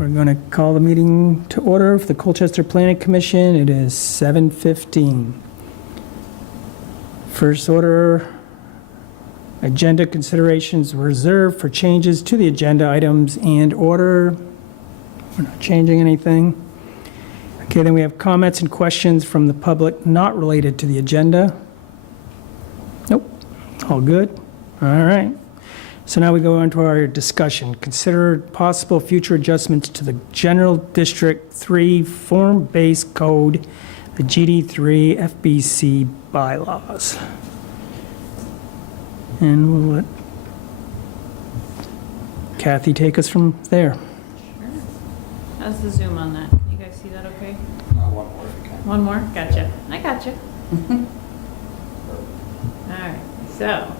We're going to call the meeting to order for the Colchester Planning Commission. It is 7:15. First order, agenda considerations reserved for changes to the agenda items and order. We're not changing anything. Okay, then we have comments and questions from the public not related to the agenda. Nope, all good. All right. So now we go on to our discussion. Consider possible future adjustments to the General District 3 Form-Based Code, the GD3 FBC bylaws. And we'll let Kathy take us from there. Sure. How's the zoom on that? Can you guys see that okay? One more if you can. One more? Gotcha. I gotcha. All right. So,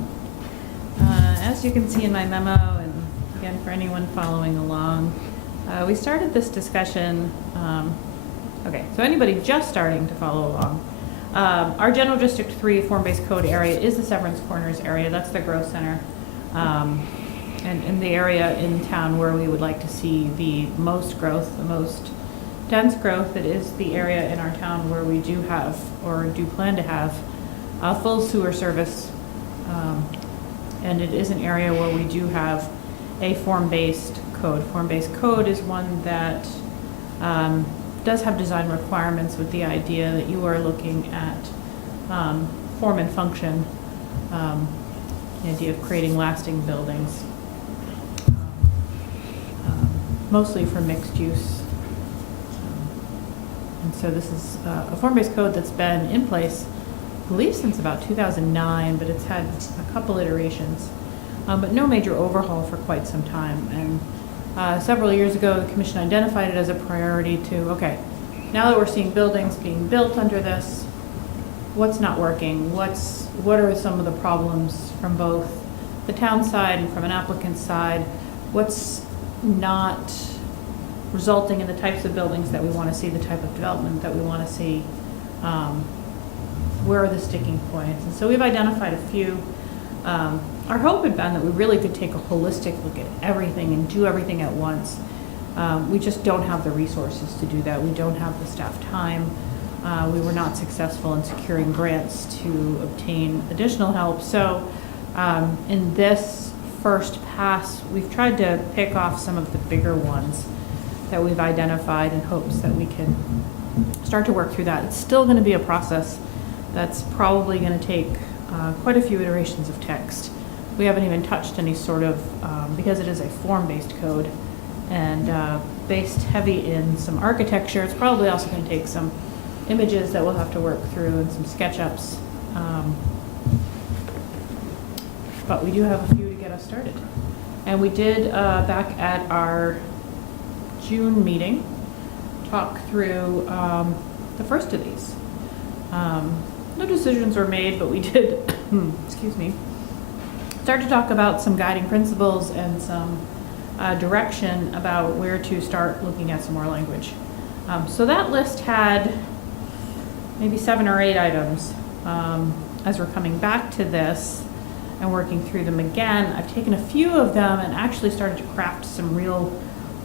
as you can see in my memo, and again for anyone following along, we started this discussion. Okay, so anybody just starting to follow along, our General District 3 Form-Based Code area is the Severance Corners area. That's the growth center, and in the area in town where we would like to see the most growth, the most dense growth. It is the area in our town where we do have, or do plan to have, full sewer service. And it is an area where we do have a form-based code. Form-based code is one that does have design requirements with the idea that you are looking at form and function, the idea of creating lasting buildings, mostly for mixed use. And so this is a form-based code that's been in place, I believe, since about 2009, but it's had a couple iterations, but no major overhaul for quite some time. And several years ago, the commission identified it as a priority to, okay, now that we're seeing buildings being built under this, what's not working? What are some of the problems from both the town side and from an applicant's side? What's not resulting in the types of buildings that we want to see, the type of development that we want to see? Where are the sticking points? And so we've identified a few. Our hope had been that we really could take a holistic look at everything and do everything at once. We just don't have the resources to do that. We don't have the staff time. We were not successful in securing grants to obtain additional help. So in this first pass, we've tried to pick off some of the bigger ones that we've identified in hopes that we can start to work through that. It's still going to be a process that's probably going to take quite a few iterations of text. We haven't even touched any sort of, because it is a form-based code and based heavy in some architecture, it's probably also going to take some images that we'll have to work through and some SketchUps. But we do have a few to get us started. And we did, back at our June meeting, talk through the first of these. No decisions were made, but we did, excuse me, start to talk about some guiding principles and some direction about where to start looking at some more language. So that list had maybe 7 or 8 items. As we're coming back to this and working through them again, I've taken a few of them and actually started to craft some real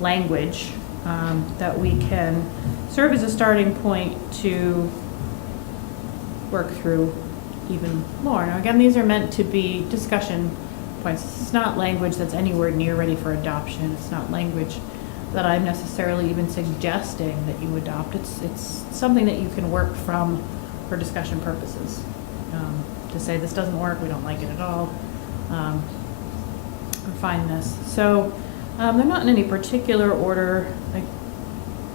language that we can serve as a starting point to work through even more. Now again, these are meant to be discussion points. This is not language that's anywhere near ready for adoption. It's not language that I'm necessarily even suggesting that you adopt. It's something that you can work from for discussion purposes. To say this doesn't work, we don't like it at all, refine this. So they're not in any particular order. Like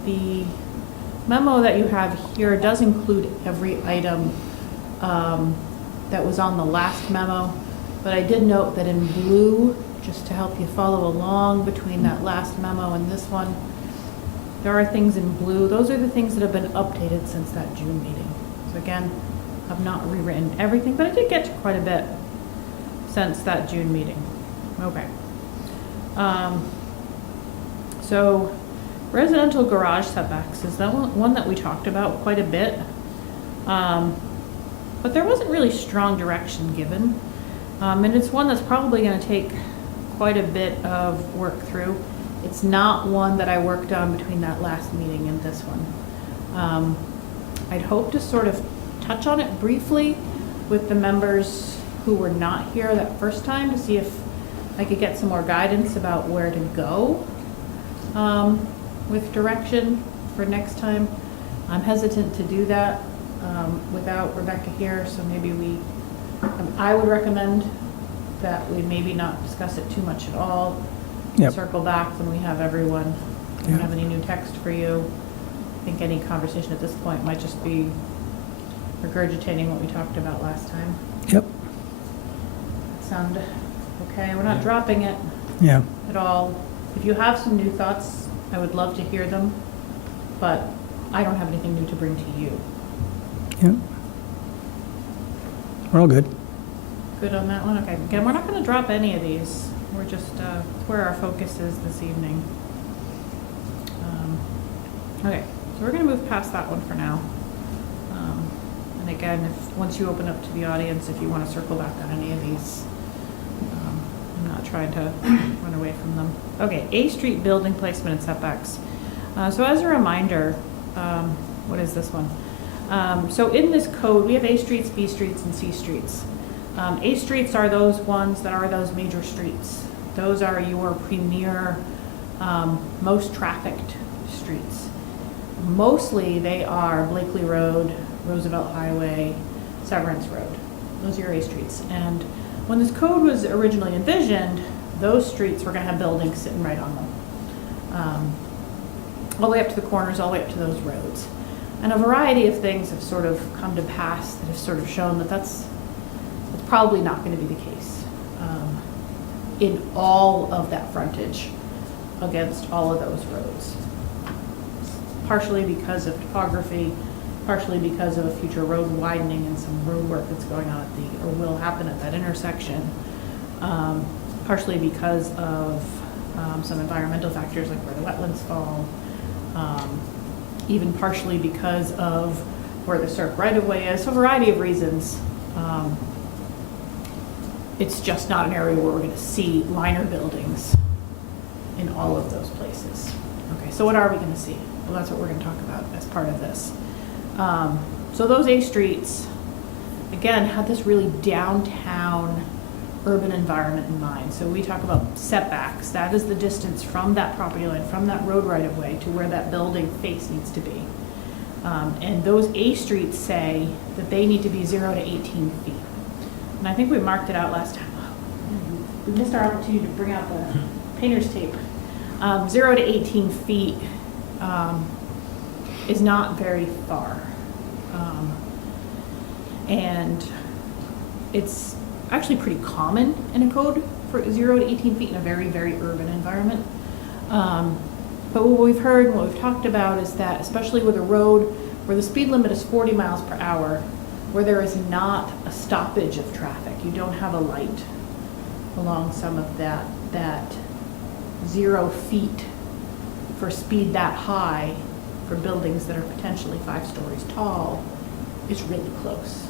the memo that you have here does include every item that was on the last memo, but I did note that in blue, just to help you follow along between that last memo and this one, there are things in blue. Those are the things that have been updated since that June meeting. So again, I've not rewritten everything, but I did get to quite a bit since that June meeting. Okay. So residential garage setbacks is that one that we talked about quite a bit. But there wasn't really strong direction given. And it's one that's probably going to take quite a bit of work through. It's not one that I worked on between that last meeting and this one. I'd hope to sort of touch on it briefly with the members who were not here that first time to see if I could get some more guidance about where to go with direction for next time. I'm hesitant to do that without Rebecca here, so maybe I would recommend that we maybe not discuss it too much at all. Yep. Circle back when we have everyone. I don't have any new text for you. I think any conversation at this point might just be regurgitating what we talked about last time. Yep. Sound okay? We're not dropping it Yeah. at all. If you have some new thoughts, I would love to hear them, but I don't have anything new to bring to you. Yep. We're all good. Good on that one? Okay. Again, we're not going to drop any of these. We're just where our focus is this evening. Okay, so we're going to move past that one for now. And again, once you open up to the audience, if you want to circle back on any of these, I'm not trying to run away from them. Okay, A Street building placement and setbacks. So as a reminder, what is this one? So in this code, we have A streets, B streets, and C streets. A streets are those ones that are those major streets. Those are your premier, most trafficked streets. Mostly they are Blakely Road, Roosevelt Highway, Severance Road. Those are your A streets. And when this code was originally envisioned, those streets were going to have buildings sitting right on them. All the way up to the corners, all the way up to those roads. And a variety of things have sort of come to pass that have sort of shown that that's probably not going to be the case in all of that frontage against all of those roads. Partially because of topography, partially because of a future road widening and some road work that's going on or will happen at that intersection, partially because of some environmental factors like where the wetlands fall, even partially because of where the CERC right-of-way is. So a variety of reasons. It's just not an area where we're going to see liner buildings in all of those places. Okay, so what are we going to see? Well, that's what we're going to talk about as part of this. So those A streets, again, had this really downtown urban environment in mind. So we talk about setbacks. That is the distance from that property line, from that road right-of-way to where that building face needs to be. And those A streets say that they need to be 0 to 18 feet. And I think we marked it out last time. We missed our opportunity to bring out the painter's tape. 0 to 18 feet is not very far. And it's actually pretty common in a code for 0 to 18 feet in a very, very urban environment. But what we've heard and what we've talked about is that, especially with a road where the speed limit is 40 miles per hour, where there is not a stoppage of traffic, you don't have a light along some of that 0 feet for speed that high for buildings that are potentially 5 stories tall is really close.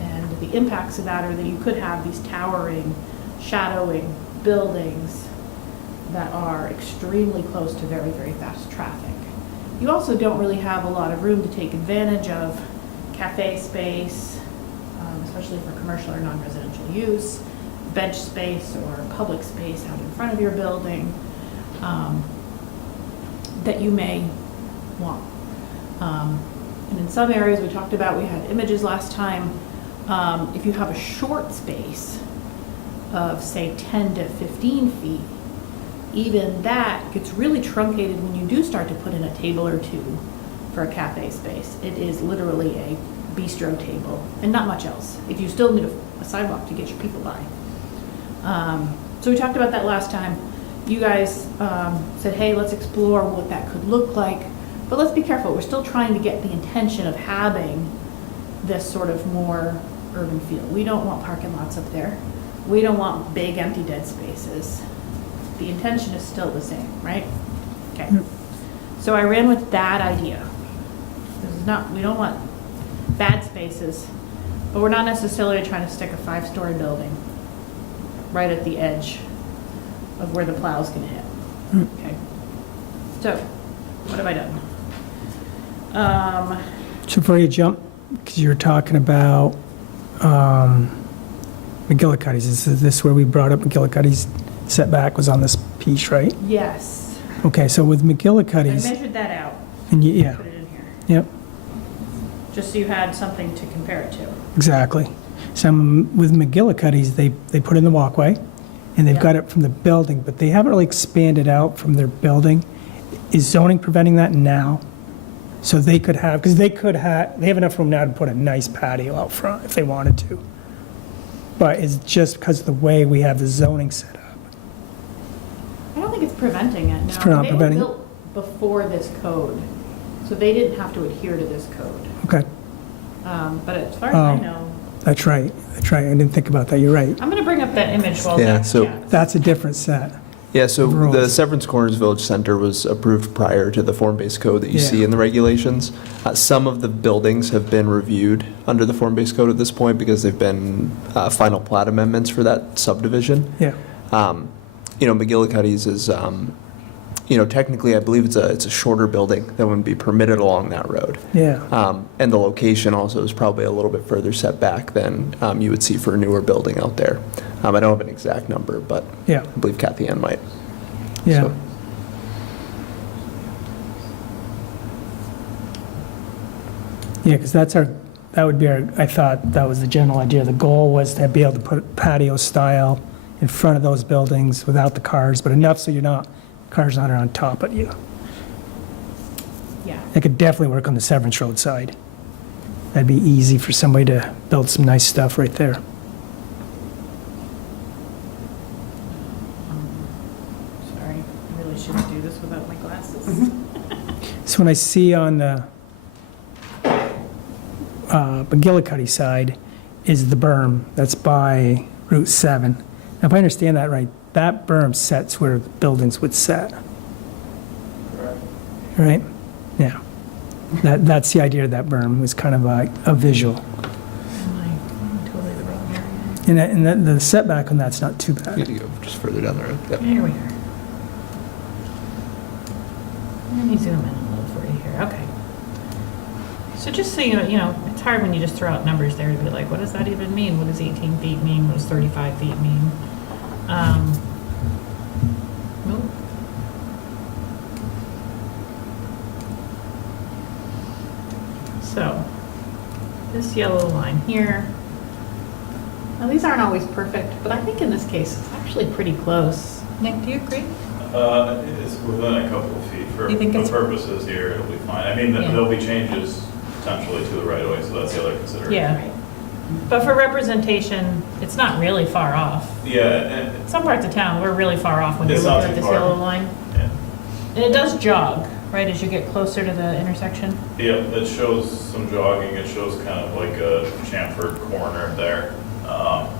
And the impacts of that are that you could have these towering, shadowing buildings that are extremely close to very, very fast traffic. You also don't really have a lot of room to take advantage of cafe space, especially for commercial or non-residential use, bench space or public space out in front of your building that you may want. And in some areas we talked about, we had images last time, if you have a short space of say 10 to 15 feet, even that gets really truncated when you do start to put in a table or two for a cafe space. It is literally a bistro table and not much else, if you still need a sidewalk to get your people by. So we talked about that last time. You guys said, hey, let's explore what that could look like, but let's be careful. We're still trying to get the intention of having this sort of more urban feel. We don't want parking lots up there. We don't want big empty dead spaces. The intention is still the same, right? Okay. Yep. So I ran with that idea. This is not, we don't want bad spaces, but we're not necessarily trying to stick a 5-story building right at the edge of where the plow's gonna hit. Okay. So, what have I done? So before you jump, because you were talking about McGillicuddy's, is this where we brought up McGillicuddy's setback was on this piece, right? Yes. Okay, so with I McGillicuddy's, measured that out, and yeah, put it in here, yep, just so you had something to compare it to. exactly. Some, with McGillicuddy's, they put in the walkway, and they've Yeah. got it from the building, but they haven't really expanded out from their building. Is zoning preventing that now? So they could have, because they have enough room now to put a nice patio out front if they wanted to. But it's just because of the way we have the zoning set up. I don't think it's preventing it, no. It's not preventing it? They were built before this code, so they didn't have to adhere to this code. Okay, But as far as I Oh. know, that's right, I didn't think about that, you're right. I'm gonna bring up that image while Yeah, Zach so- chats. That's a different set. Yeah, so Rules. the Severance Corners Village Center was approved prior to the form-based code that you Yeah. see in the regulations. Some of the buildings have been reviewed under the form-based code at this point because they've been final plat amendments for that subdivision. Yeah, McGillicuddy's is, technically, I believe it's a shorter building than would be permitted along that road. yeah, And the location also is probably a little bit further set back than you would see for a newer building out there. I don't have an exact number, but yeah, I believe Kathy Ann might. yeah. So- Yeah, because that would be I thought that was the general idea. The goal was to be able to put patio style in front of those buildings without the cars, but enough so cars not on top of you. Yeah, It could definitely work on the Severance Road side. That'd be easy for somebody to build some nice stuff right there. sorry, I really shouldn't do this without my glasses. So when I see on the McGillicuddy side is the berm that's by Route 7. Now, if I understand that right, that berm sets where the buildings would set. Right? Yeah. That's the idea of that berm, was kind of a visual. I'm totally the wrong area. And the setback on that's not too You bad. need to go just further down the road. Yep. Here we are. Let me zoom in a little for you here, okay. So just so you know, it's hard when you just throw out numbers there to be like, what does that even mean? What does 18 feet mean? What does 35 feet mean? Nope. So, this yellow line here, now these aren't always perfect, but I think in this case, it's actually pretty close. Nick, do you agree? It's within a couple of feet. For You think the it's- purposes here, it'll be fine. I mean, Yeah. there'll be changes potentially to the right of way, so that's the other consideration. Yeah. But for representation, it's not really far off. Yeah, and, Some parts of town, we're really far off when you're It's not looking at too this far. yellow line. yeah. And it does jog, right, as you get closer to the intersection? Yep, it shows some jogging, it shows kind of like a chamfered corner there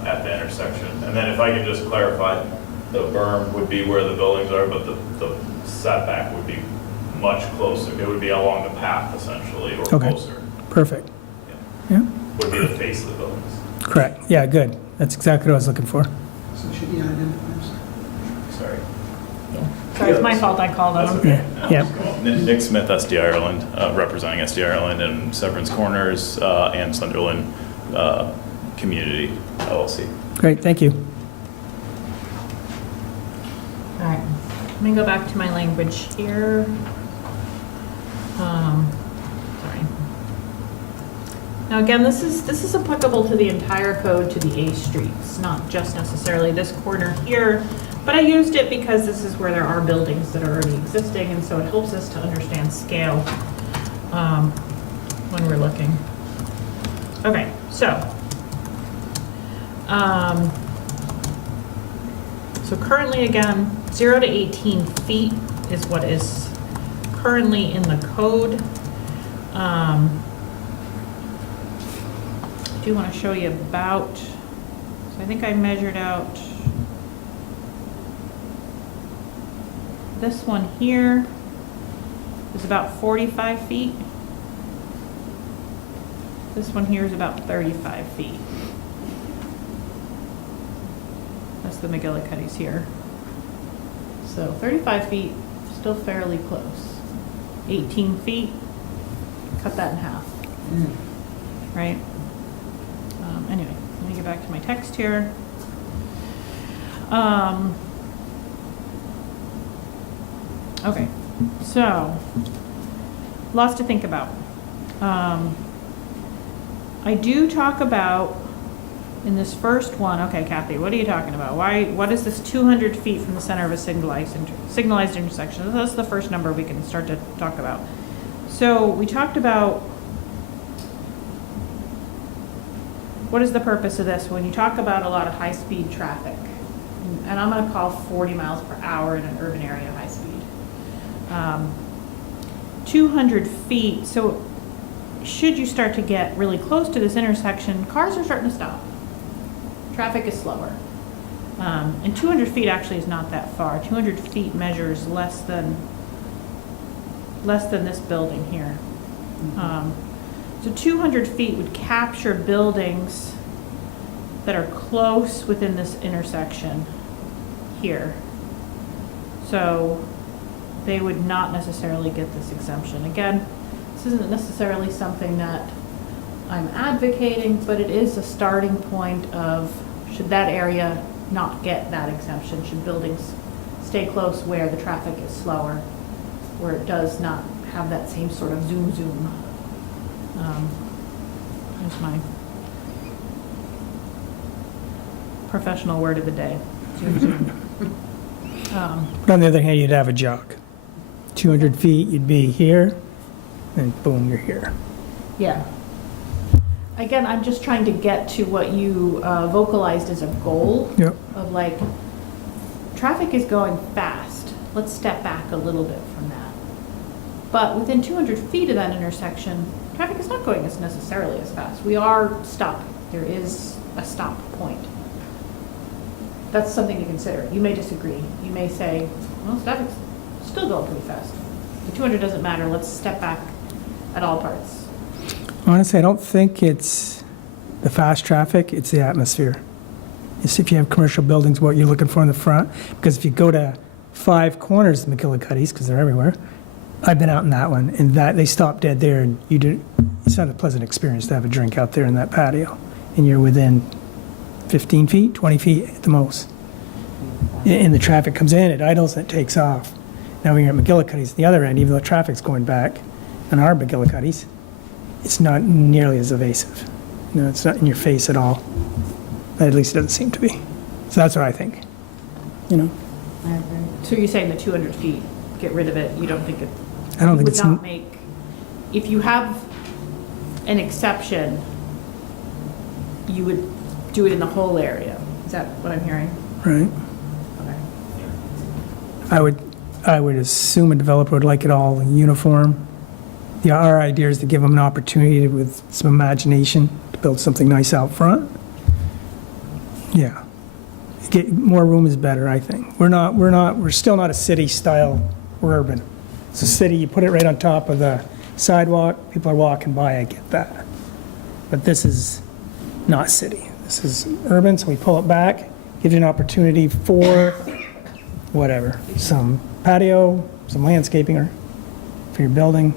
at the intersection. And then if I can just clarify, the berm would be where the buildings are, but the setback would be much closer. It would be along the path essentially, or Okay. closer. Perfect. Yeah, Would be the face of the buildings. correct. Yeah, good. That's exactly what I was looking for. So should he identify? Sorry. Sorry, it's my fault I called on That's them. okay. Yeah. Nick Smith, SD Ireland, representing SD Ireland and Severance Corners and Sunderland Community LLC. Great, thank you. All right, let me go back to my language here. Sorry. Now, again, this is applicable to the entire code, to the A streets, not just necessarily this corner here, but I used it because this is where there are buildings that are already existing, and so it helps us to understand scale when we're looking. Okay, so. So currently, again, 0 to 18 feet is what is currently in the code. I do want to show you about, so I think I measured out this one here is about 45 feet. This one here is about 35 feet. That's the McGillicuddy's here. So 35 feet still fairly close. 18 feet, cut that in half, right? Anyway, let me get back to my text here. Okay, so, lots to think about. I do talk about, in this first one, okay, Kathy, what are you talking about? What is this 200 feet from the center of a signalized intersection? That's the first number we can start to talk about. So we talked about, what is the purpose of this? When you talk about a lot of high-speed traffic, and I'm gonna call 40 miles per hour in an urban area high speed. 200 feet, so should you start to get really close to this intersection, cars are starting to stop. Traffic is slower. And 200 feet actually is not that far. 200 feet measures less than this building here. So 200 feet would capture buildings that are close within this intersection here. So they would not necessarily get this exemption. Again, this isn't necessarily something that I'm advocating, but it is a starting point of, should that area not get that exemption? Should buildings stay close where the traffic is slower, where it does not have that same sort of zoom zoom? Here's my professional word of the day, zoom zoom. But on the other hand, you'd have a jog. 200 feet, you'd be here, and boom, you're here. Yeah. Again, I'm just trying to get to what you vocalized as a goal. Yep. Of like, traffic is going fast. Let's step back a little bit from that. But within 200 feet of that intersection, traffic is not going as necessarily as fast. We are stopping. There is a stop point. That's something to consider. You may disagree. You may say, well, traffic's still going pretty fast. The 200 doesn't matter. Let's step back at all parts. Honestly, I don't think it's the fast traffic, it's the atmosphere. It's if you have commercial buildings, what you're looking for in the front. Because if you go to 5 corners of McGillicuddy's, because they're everywhere, I've been out in that one, and that they stop dead there, and it's not a pleasant experience to have a drink out there in that patio. And you're within 15 feet, 20 feet at the most. And the traffic comes in, it idles, and it takes off. Now when you're at McGillicuddy's, the other end, even though traffic's going back on our McGillicuddy's, it's not nearly as evasive. You know, it's not in your face at all. At least it doesn't seem to be. So that's what I think. You know, So you're saying the 200 feet, get rid of it, you don't think it I don't think would it's, not make, if you have an exception, you would do it in the whole area. Is that what I'm hearing? right. Okay. I would assume a developer would like it all uniform. Our idea is to give them an opportunity with some imagination to build something nice out front. Yeah. Get more room is better, I think. We're still not a city style, we're urban. It's a city, you put it right on top of the sidewalk, people are walking by, I get that. But this is not city. This is urban, so we pull it back, gives you an opportunity for whatever, some patio, some landscaping or for your building,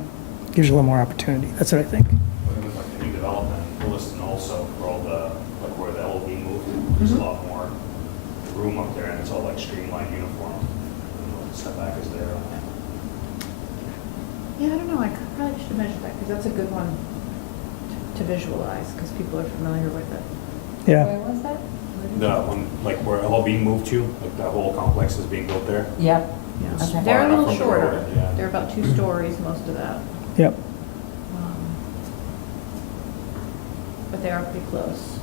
gives you a little more opportunity. That's what I think. With like the new development, Williston also, for all the, like where the LOB moved, there's a lot more room up there and it's all like streamlined uniform. The setback is there. Yeah, I don't know, I probably should measure that, because that's a good one to visualize, because people are familiar with it. Yeah. Where was that? The one, like where LOB moved to, like that whole complex is being built there. Yep. Yeah. It's Okay. They're a far enough little from the road, shorter. yeah. They're about 2 stories, most of that. Yep. But they are pretty close.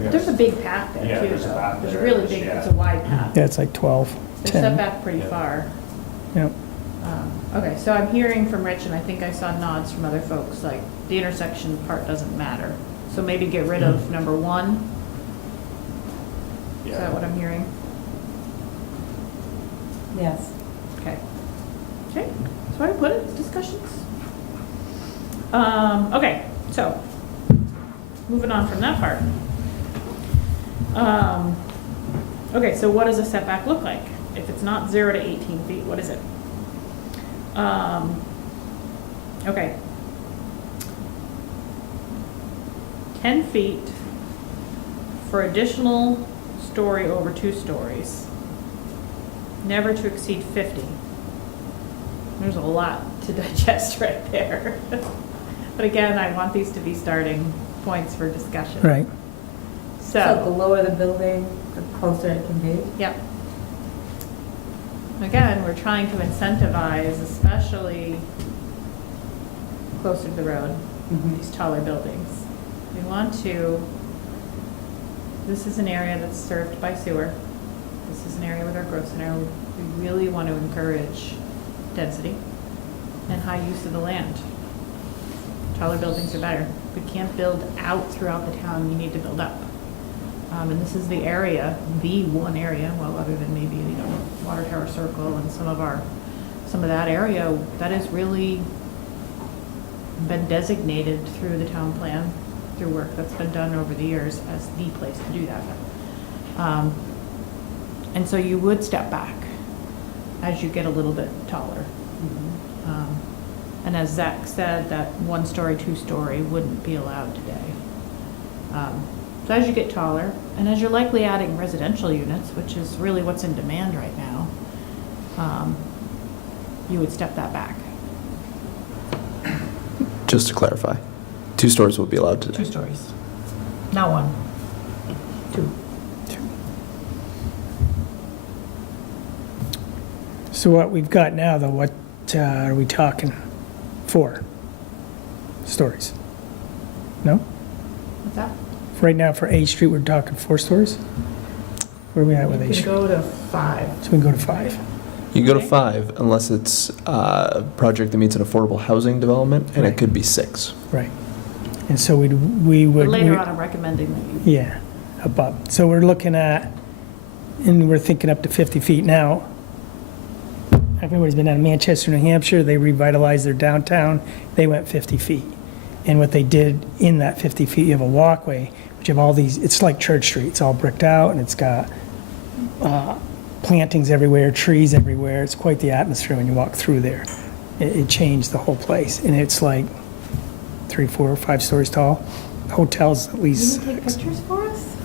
Yeah. There's a big path there Yeah, too, there's a though. path There's a there, really big, yeah. it's a wide path. Yeah, it's like 12, They're 10. set back pretty Yeah. far. Yep. Okay, so I'm hearing from Rich, and I think I saw nods from other folks, like, the intersection part doesn't matter. So maybe get rid of number 1? Is that what I'm hearing? Yes. Okay. Okay, that's where I put it, discussions. Okay, so, moving on from that part. Okay, so what does a setback look like? if it's not 0 to 18 feet, what is it? Okay. 10 feet for additional story over 2 stories. Never to exceed 50. There's a lot to digest right there. But again, I want these to be starting points for discussion. Right. So the So, lower the building, the closer it can be? yep. Again, we're trying to incentivize, especially closer to the road, these taller buildings. We want to, this is an area that's served by sewer. This is an area with our growth center. We really want to encourage density and high use of the land. Taller buildings are better. We can't build out throughout the town, you need to build up. And this is the area, the one area, well, other than maybe, Water Tower Circle and some of that area, that has really been designated through the town plan, through work that's been done over the years as the place to do that. And so you would step back as you get a little bit taller. And as Zach said, that 1-story, 2-story wouldn't be allowed today. So as you get taller, and as you're likely adding residential units, which is really what's in demand right now, you would step that back. Just to clarify, 2 stories will be allowed today. 2 stories, not 1. 2. So what we've got now, though, what are we talking? 4 stories? No? What's that? Right now for A Street, we're talking 4 stories? Where are we at with A You can Street? go to 5. So we can go to 5. You can go to Okay. 5 unless it's a project that meets an affordable housing development, and Right. it could be 6. Right. And so we would. But later on, I'm recommending that you. Yeah, above. So we're looking at, and we're thinking up to 50 feet now. Everybody's been down to Manchester, New Hampshire, they revitalized their downtown, they went 50 feet. And what they did in that 50 feet, you have a walkway, which you have all these, it's like Church Street, it's all bricked out, and it's got plantings everywhere, trees everywhere, it's quite the atmosphere when you walk through there. It changed the whole place, and it's like 3, 4, 5 stories tall. Hotels at You least. can take pictures for us?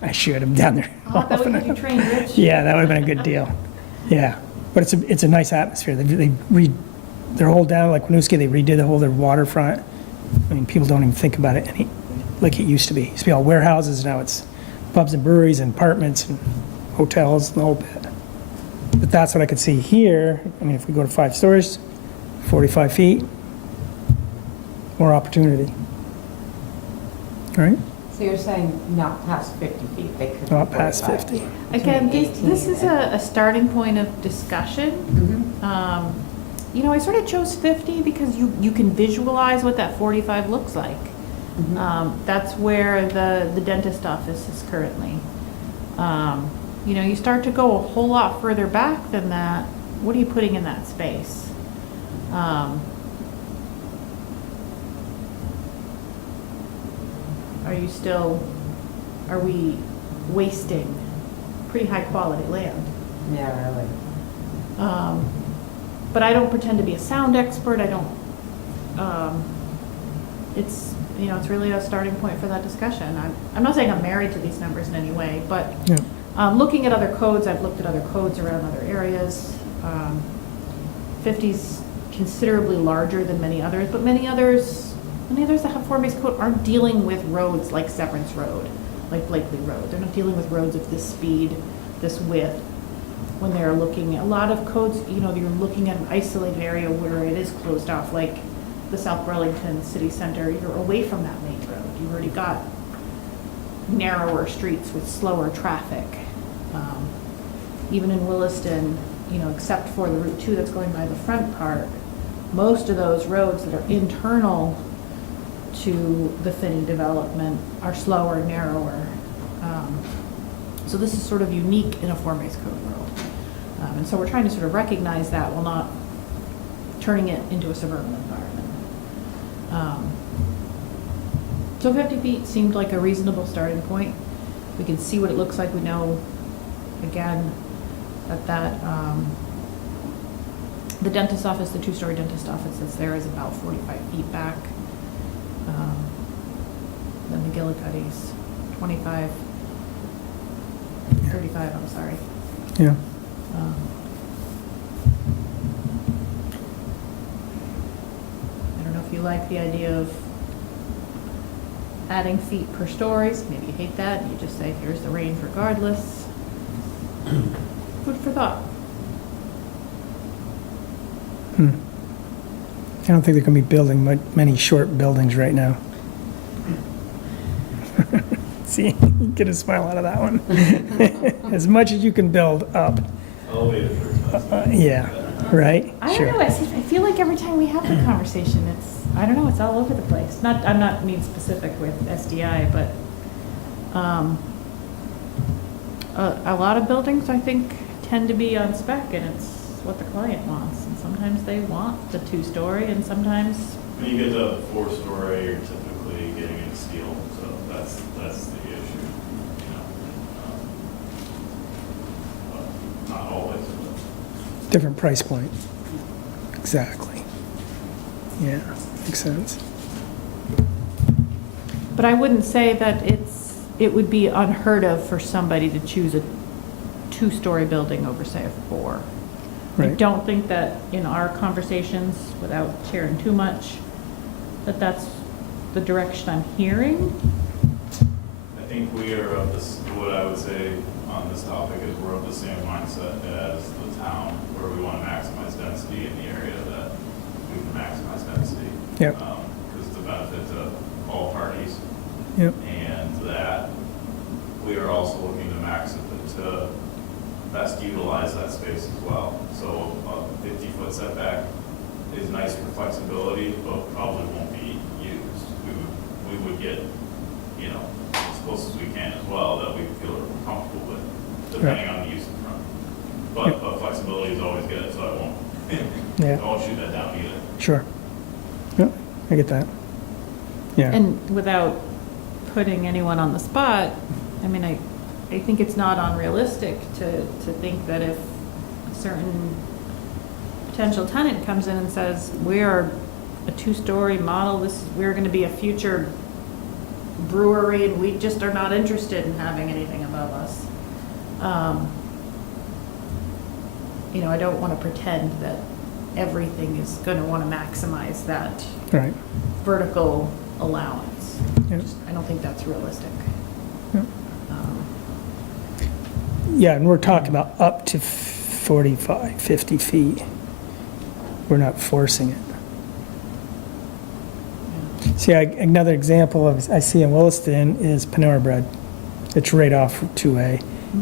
I should have down there. I'll have that we could do train, Rich. Yeah, that would have been a good deal. Yeah, but it's a nice atmosphere. Their whole down, like Winooski, they redid the whole, their waterfront. I mean, people don't even think about it like it used to be. It used to be all warehouses, now it's pubs and breweries and apartments and hotels and the whole bit. But that's what I could see here. I mean, if we go to 5 stories, 45 feet, more opportunity. All right? So you're saying not past 50 feet, they could. Not past 45. 50. Again, Between this 18 is and- a starting point of discussion. I sort of chose 50 because you can visualize what that 45 looks like. That's where the dentist office is currently. You start to go a whole lot further back than that. What are you putting in that space? Are we wasting pretty high quality land? Yeah, really. But I don't pretend to be a sound expert, I don't, it's really a starting point for that discussion. I'm not saying I'm married to these numbers in any way, but Yeah. looking at other codes, I've looked at other codes around other areas. 50's considerably larger than many others, but many others that have form-based code aren't dealing with roads like Severance Road, like Blakely Road. They're not dealing with roads of this speed, this width. When they're looking, a lot of codes, you're looking at an isolated area where it is closed off, like the South Burlington City Center, you're away from that main road. You've already got narrower streets with slower traffic. Even in Williston, except for the Route 2 that's going by the front part, most of those roads that are internal to the Finney development are slower, narrower. So this is sort of unique in a form-based code world. And so we're trying to sort of recognize that while not turning it into a suburban environment. So 50 feet seemed like a reasonable starting point. We can see what it looks like. We know, again, the dentist office, the two-story dentist office that's there is about 45 feet back. The McGillicuddy's 25, 35, I'm sorry. Yeah. I don't know if you like the idea of adding feet per stories, maybe you hate that, you just say, here's the range regardless. Food for thought. I don't think they're going to be building many short buildings right now. See, you get a smile out of that one. As much as you can build up. Elevators are expensive. Yeah, right? I don't Sure. know, I feel like every time we have the conversation, I don't know, it's all over the place. I'm not being specific with SDI, but a lot of buildings, I think, tend to be on spec, and it's what the client wants. And sometimes they want the two-story, and sometimes, When you get to 4-story, you're typically getting into steel, so that's the issue, you know. But not always. Different price point. Exactly. Yeah, makes sense. but I wouldn't say that it would be unheard of for somebody to choose a two-story building over, say, a 4. I Right. don't think that in our conversations, without sharing too much, that's the direction I'm hearing. I think we are of this, what I would say on this topic is we're of the same mindset as the town, where we want to maximize density in the area that we can maximize density. Yep. Because it's a benefit to all parties. Yep. And that we are also looking to to best utilize that space as well. So a 50-foot setback is nice for flexibility, but probably won't be used. We would get, you know, as close as we can as well, that we feel comfortable with, depending on the use in front. But flexibility is always good, so I won't, Yeah. I won't shoot that down either. Sure. Yep, I get that. Yeah. And without putting anyone on the spot, I mean, I think it's not unrealistic to think that if a certain potential tenant comes in and says, we're a two-story model, we're gonna be a future brewery, and we just are not interested in having anything above us. You know, I don't wanna pretend that everything is gonna wanna maximize that Right. vertical allowance. Yep. I don't think that's realistic. Yep. Yeah, and we're talking about up to 45, 50 feet. We're not forcing it. See, another example of, I see in Williston is Panera Bread. It's right off 2A.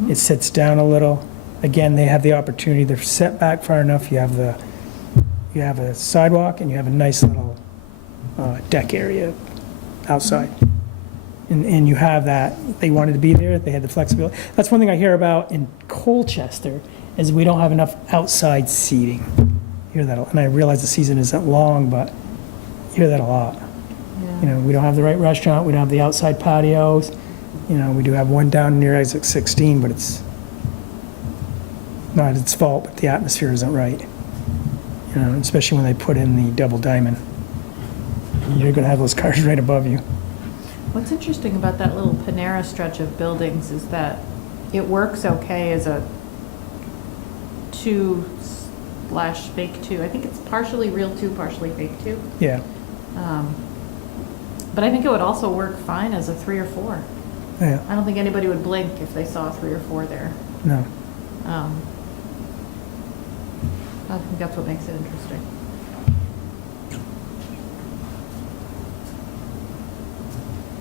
It sits down a little. Again, they have the opportunity, they're set back far enough, you have a sidewalk and you have a nice little deck area outside. And you have that, they wanted to be there, they had the flexibility. That's one thing I hear about in Colchester, is we don't have enough outside seating. You hear that, and I realize the season isn't long, but you hear that a lot. You know, we don't have the right restaurant, we don't have the outside patios. You know, we do have one down near exit 16, but it's not its fault, but the atmosphere isn't right. You know, especially when they put in the double diamond. You're gonna have those cars right above you. What's interesting about that little Panera stretch of buildings is that it works okay as a 2/fake 2. I think it's partially real 2, partially fake 2. Yeah, But I think it would also work fine as a 3 or 4. yeah, I don't think anybody would blink if they saw a 3 or 4 there. no. I think that's what makes it interesting.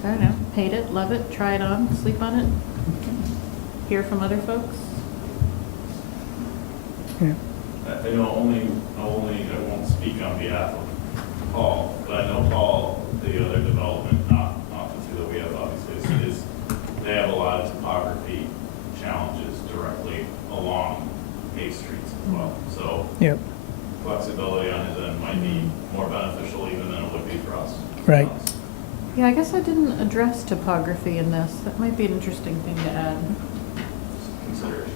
I don't know, hate it, love it, try it on, sleep on it, hear from other folks. Yeah. I know only, I won't speak on behalf of Paul, but I know Paul, the other development, not the two that we have obviously, is they have a lot of topography challenges directly along Hay Streets as well. So Yep, flexibility on his end might be more beneficial even than it would be for us. Right. Yeah, I guess I didn't address topography in this, that might be an interesting thing to add. Consideration.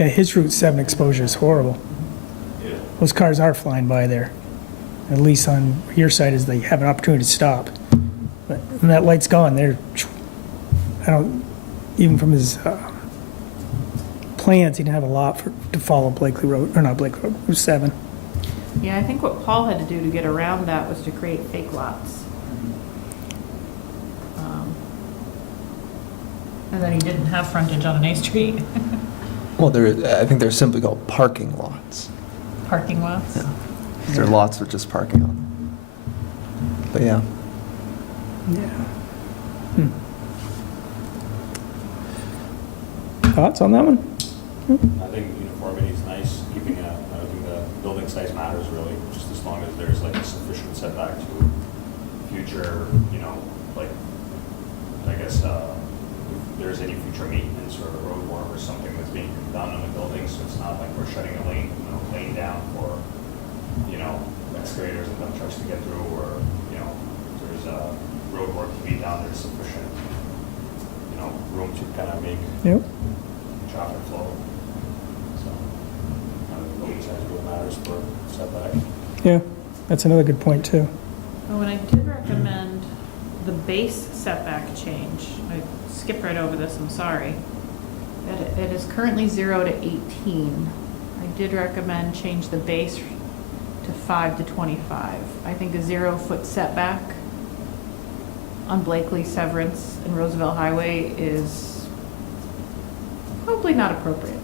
Yeah, his Route 7 exposure is horrible. Yeah. Those cars are flying by there. At least on your side is they have an opportunity to stop. But when that light's gone, I don't, even from his plans, he didn't have a lot to follow Blakely Road, or not Blakely Road, Route 7. Yeah, I think what Paul had to do to get around that was to create fake lots. And then he didn't have frontage on an A street. Well, I think they're simply called parking lots. Parking lots. Yeah. They're lots with just parking on them. But yeah. Yeah. Thoughts on that one? I think uniformity is nice, keeping I think the building size matters really, just as long as there's like a sufficient setback to future, like, I guess, if there's any future maintenance or road work or something that's being done on the building, so it's not like we're shutting a lane down for, excavators and dump trucks to get through, or, if there's road work to be done, there's sufficient, room to kind of make Yep. traffic flow. So, building size really matters for setback. Yeah, that's another good point, too. Oh, and I did recommend the base setback change. I skipped right over this, I'm sorry. It is currently 0 to 18. I did recommend change the base to 5 to 25. I think a 0-foot setback on Blakely, Severance, and Roosevelt Highway is probably not appropriate.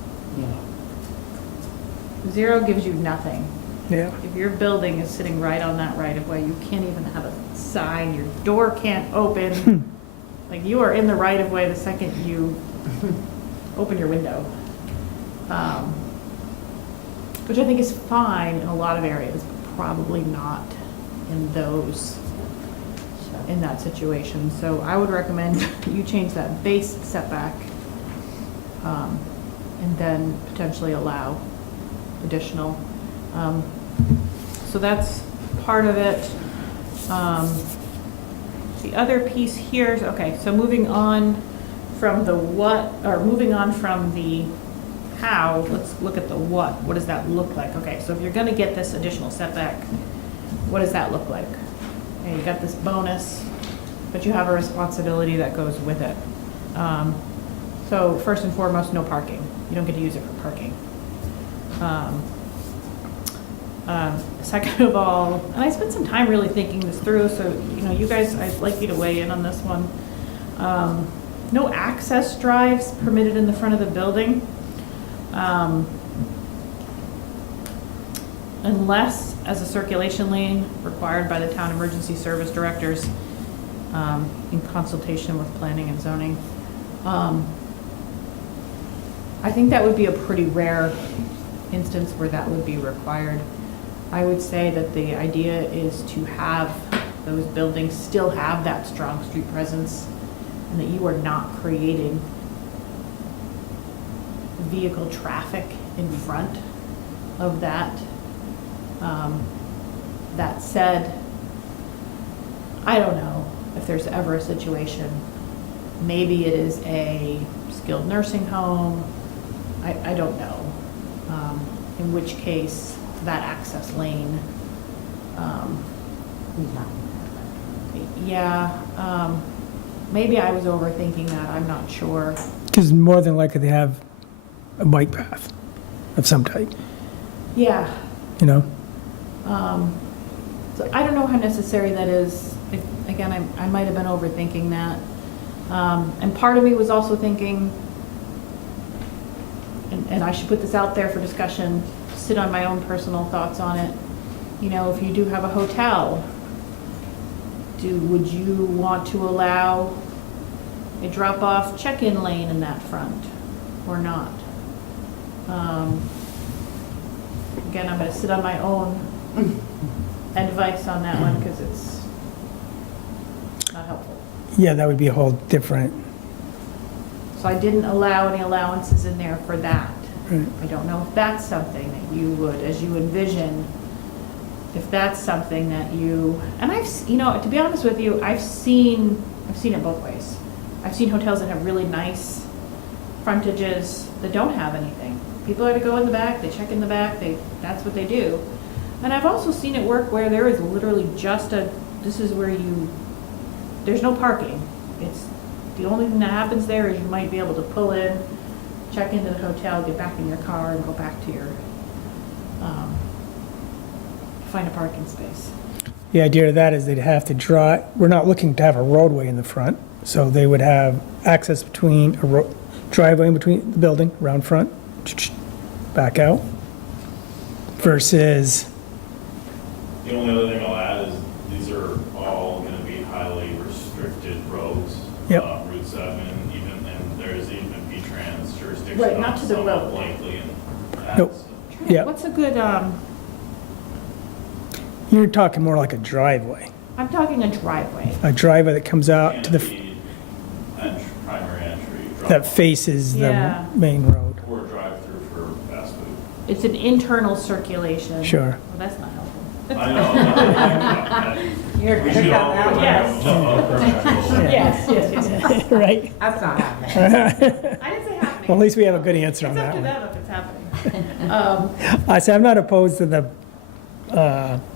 0 gives you nothing. Yeah. If your building is sitting right on that right of way, you can't even have a sign, your door can't open. Like, you are in the right of way the second you open your window. Which I think is fine in a lot of areas, but probably not in that situation. So I would recommend you change that base setback, and then potentially allow additional. So that's part of it. The other piece here is, okay, so moving on from the how, let's look at the what. What does that look like? Okay, so if you're gonna get this additional setback, what does that look like? Okay, you got this bonus, but you have a responsibility that goes with it. So first and foremost, no parking. You don't get to use it for parking. Second of all, and I spent some time really thinking this through, so, you guys, I'd like you to weigh in on this one. No access drives permitted in the front of the building. Unless as a circulation lane required by the town emergency service directors, in consultation with planning and zoning. I think that would be a pretty rare instance where that would be required. I would say that the idea is to have those buildings still have that strong street presence, and that you are not creating vehicle traffic in front of that. That said, I don't know if there's ever a situation, maybe it is a skilled nursing home, I don't know, in which case that access lane, maybe I was overthinking that, I'm not sure. Because more than likely they have a bike path of some type, Yeah. So I don't know how necessary that is. Again, I might have been overthinking that. And part of me was also thinking, and I should put this out there for discussion, sit on my own personal thoughts on it. If you do have a hotel, would you want to allow a drop-off check-in lane in that front or not? Again, I'm going to sit on my own advice on that one because it's not helpful. Yeah, that would be a whole different, So I didn't allow any allowances in there for that. right. I don't know if that's something that you would, as you envision, if that's something that you, and to be honest with you, I've seen it both ways. I've seen hotels that have really nice frontages that don't have anything. People are to go in the back, they check in the back, that's what they do. And I've also seen it work where there is literally just this is where there's no parking. It's, the only thing that happens there is you might be able to pull in, check into the hotel, get back in your car and go back to your, find a parking space. The idea of that is they'd have to draw, we're not looking to have a roadway in the front, so they would have access between driveway in between the building, around front, back out, versus, The only other thing I'll add is these are all gonna be highly restricted roads. Yep. Route 7 even, and there's even V-Trans jurisdiction. Right, not on to the some road. Blakely and that, Nope. so. Yeah. What's a good, you're talking more like a driveway. I'm talking a driveway. A driveway that comes out to the, Canopy, primary entry, that drop-off, faces the Yeah. main road. or drive-through for fast food. It's an internal circulation. Sure. Well, that's not helpful. I know. You're We quick should on all. that one. Yes. Yes. Yes. Right? That's not happening. I didn't say happening. Well, at least we have a good answer on It's up that to one. them if it's happening. I say I'm not opposed to the,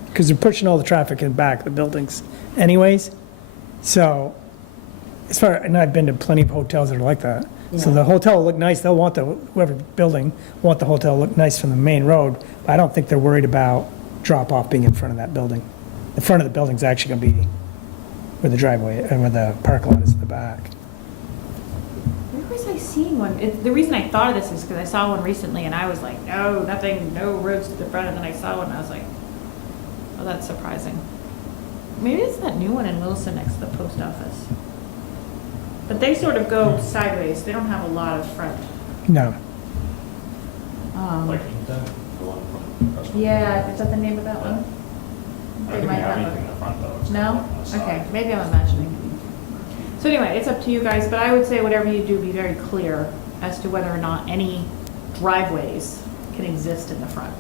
because they're pushing all the traffic in back, the buildings anyways. So, as far, and I've been to plenty of hotels that are like that. So Yeah. the hotel will look nice, they'll want whoever building, want the hotel to look nice from the main road. But I don't think they're worried about drop-off being in front of that building. The front of the building's actually gonna be where the driveway, where the parking lot is in the back. Where was I seeing one? The reason I thought of this is because I saw one recently and I was like, no, nothing, no roads to the front. And then I saw one and I was like, oh, that's surprising. Maybe it's that new one in Wilson next to the post office. But they sort of go sideways. They don't have a lot of front. No, Like, the one from. across from- Yeah, is that the name of that one? I don't They think we might have have a- anything in the front though. It's No? kind of like on the side. Okay, maybe I'm imagining. So anyway, it's up to you guys, but I would say whatever you do, be very clear as to whether or not any driveways can exist in the front.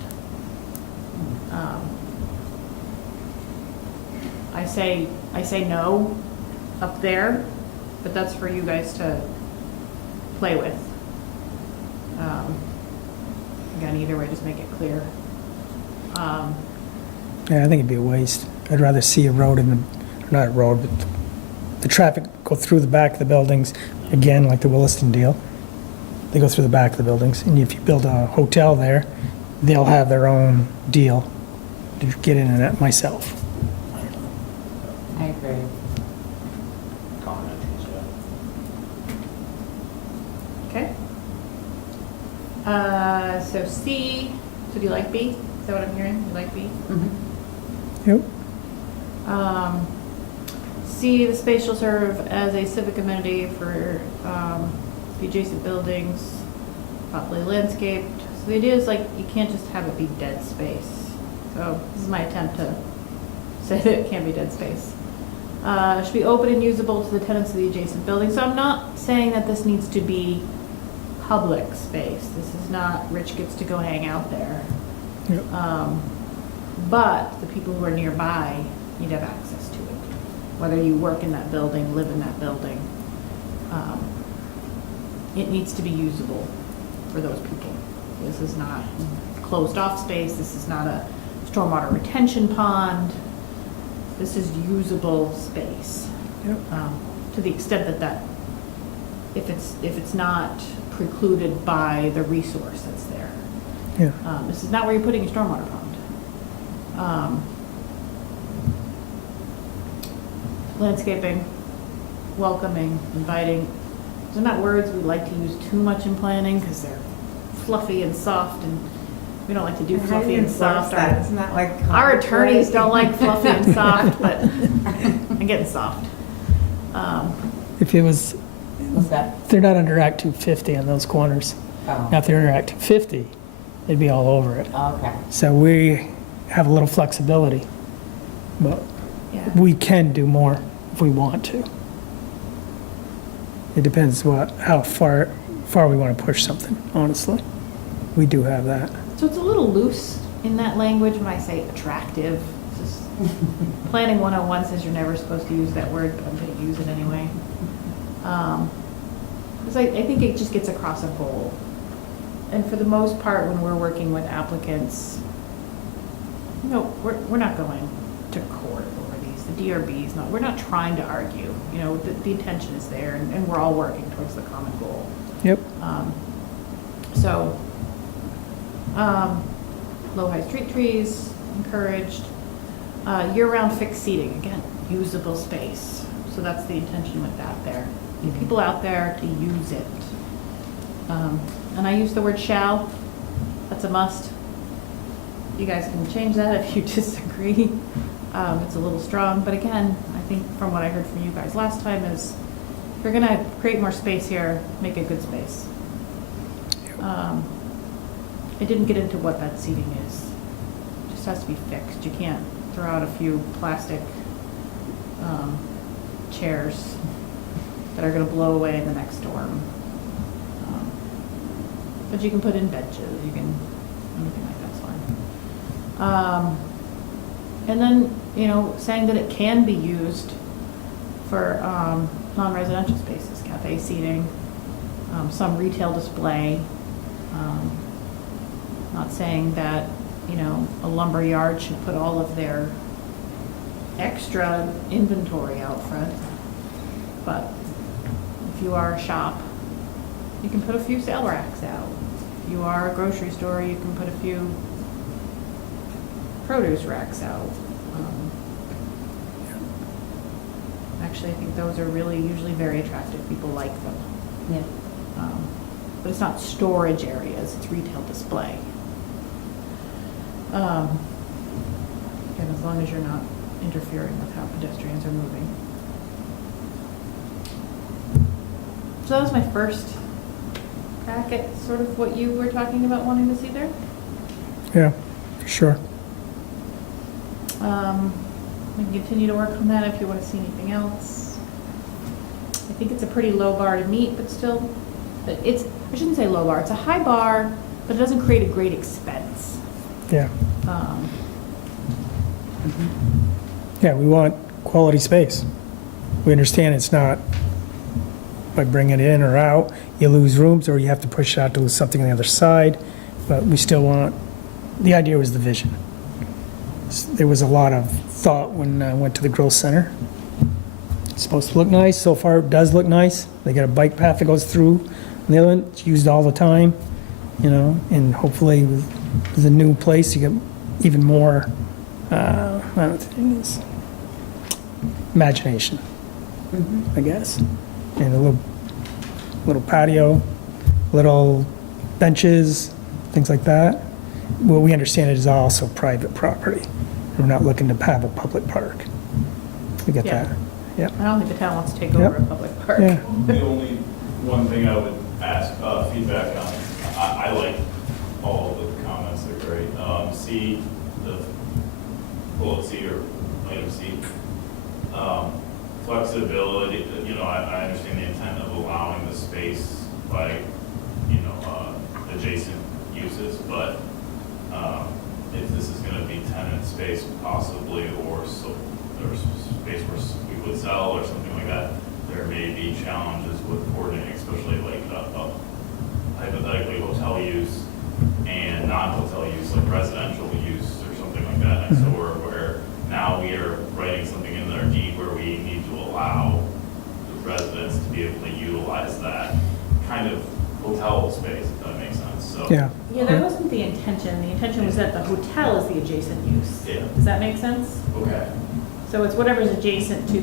I say no up there, but that's for you guys to play with. Again, either way, just make it clear. yeah, I think it'd be a waste. I'd rather see a road in the, not a road, but the traffic go through the back of the buildings, again, like the Williston deal. They go through the back of the buildings, and if you build a hotel there, they'll have their own deal to get in and out myself. I agree. Common entrance, yeah. Okay. So C, so do you like B? Is that what I'm hearing? You like B? Yep. C, the space shall serve as a civic amenity for the adjacent buildings, properly landscaped. So the idea is like, you can't just have it be dead space. So this is my attempt to say that it can't be dead space. Should be open and usable to the tenants of the adjacent building. So I'm not saying that this needs to be public space. This is not Rich gets to go hang out there. Yep. But the people who are nearby need to have access to it. Whether you work in that building, live in that building, it needs to be usable for those people. This is not closed off space. This is not a stormwater retention pond. This is usable space. Yep. To the extent that if it's not precluded by the resource that's there. Yeah. This is not where you're putting a stormwater pond. Landscaping, welcoming, inviting. Those are not words we like to use too much in planning because they're fluffy and soft, and we don't like to do How do fluffy you and enforce soft. that? Isn't that like? Our attorneys copyright? don't like fluffy and soft, but I'm getting soft. If it was, What's that? they're not under Act 250 on those corners. Now, Oh, if they're under Act 250, they'd be all over it. okay. So we have a little flexibility, but Yeah. we can do more if we want to. It depends how far we want to push something, honestly. We do have that. So it's a little loose in that language when I say attractive. It's just, Planning 101 says you're never supposed to use that word, but I'm going to use it anyway. 'Cause I think it just gets across a goal. And for the most part, when we're working with applicants, we're not going to court over these. The DRB's not, we're not trying to argue. The intention is there, and we're all working towards the common goal. Yep. So, low high street trees encouraged. Year-round fixed seating, again, usable space. So that's the intention with that there. Get people out there to use it. And I use the word shall. That's a must. You guys can change that if you disagree. It's a little strong, but again, I think from what I heard from you guys last time is, if you're gonna create more space here, make a good space. I didn't get into what that seating is. It just has to be fixed. You can't throw out a few plastic chairs that are gonna blow away in the next storm. But you can put in benches, you can, anything like that's fine. And then, saying that it can be used for non-residential spaces, cafe seating, some retail display. Not saying that, a lumber yard should put all of their extra inventory out front. But if you are a shop, you can put a few sale racks out. If you are a grocery store, you can put a few produce racks out. Actually, I think those are really usually very attractive. People like them. Yeah. But it's not storage areas, it's retail display. Again, as long as you're not interfering with how pedestrians are moving. So that was my first crack at sort of what you were talking about wanting to see there. Yeah, for sure. We can continue to work on that if you want to see anything else. I think it's a pretty low bar to meet, but still, I shouldn't say low bar, it's a high bar, but it doesn't create a great expense. Yeah. Yeah, we want quality space. We understand it's not by bringing it in or out, you lose rooms, or you have to push out to something on the other side, but we still want, the idea was the vision. There was a lot of thought when I went to the Growth Center. It's supposed to look nice, so far it does look nice. They got a bike path that goes through, and the other one, it's used all the time, and hopefully with the new place, you get even more, I don't know what the thing is, imagination, I guess. And a little patio, little benches, things like that. Well, we understand it is also private property. We're not looking to have a public park. We get Yeah. that. Yeah. I don't think the town wants to take Yep. over a public park. Yeah. The only one thing I would ask feedback on, I like all of the comments, they're great. C, the bullet C or item C, flexibility, I understand the intent of allowing the space by, adjacent uses, but if this is gonna be tenant space possibly, or space where we would sell or something like that, there may be challenges with coordinating, especially like hypothetically hotel use and non-hotel use, like residential use or something like that. And so where now we are writing something in our deed where we need to allow the residents to be able to utilize that kind of hotel space, if that makes sense. So Yeah. Yeah, that wasn't the intention. The intention was that the hotel is the adjacent use. Yeah. Does that make sense? Okay. So it's whatever's adjacent to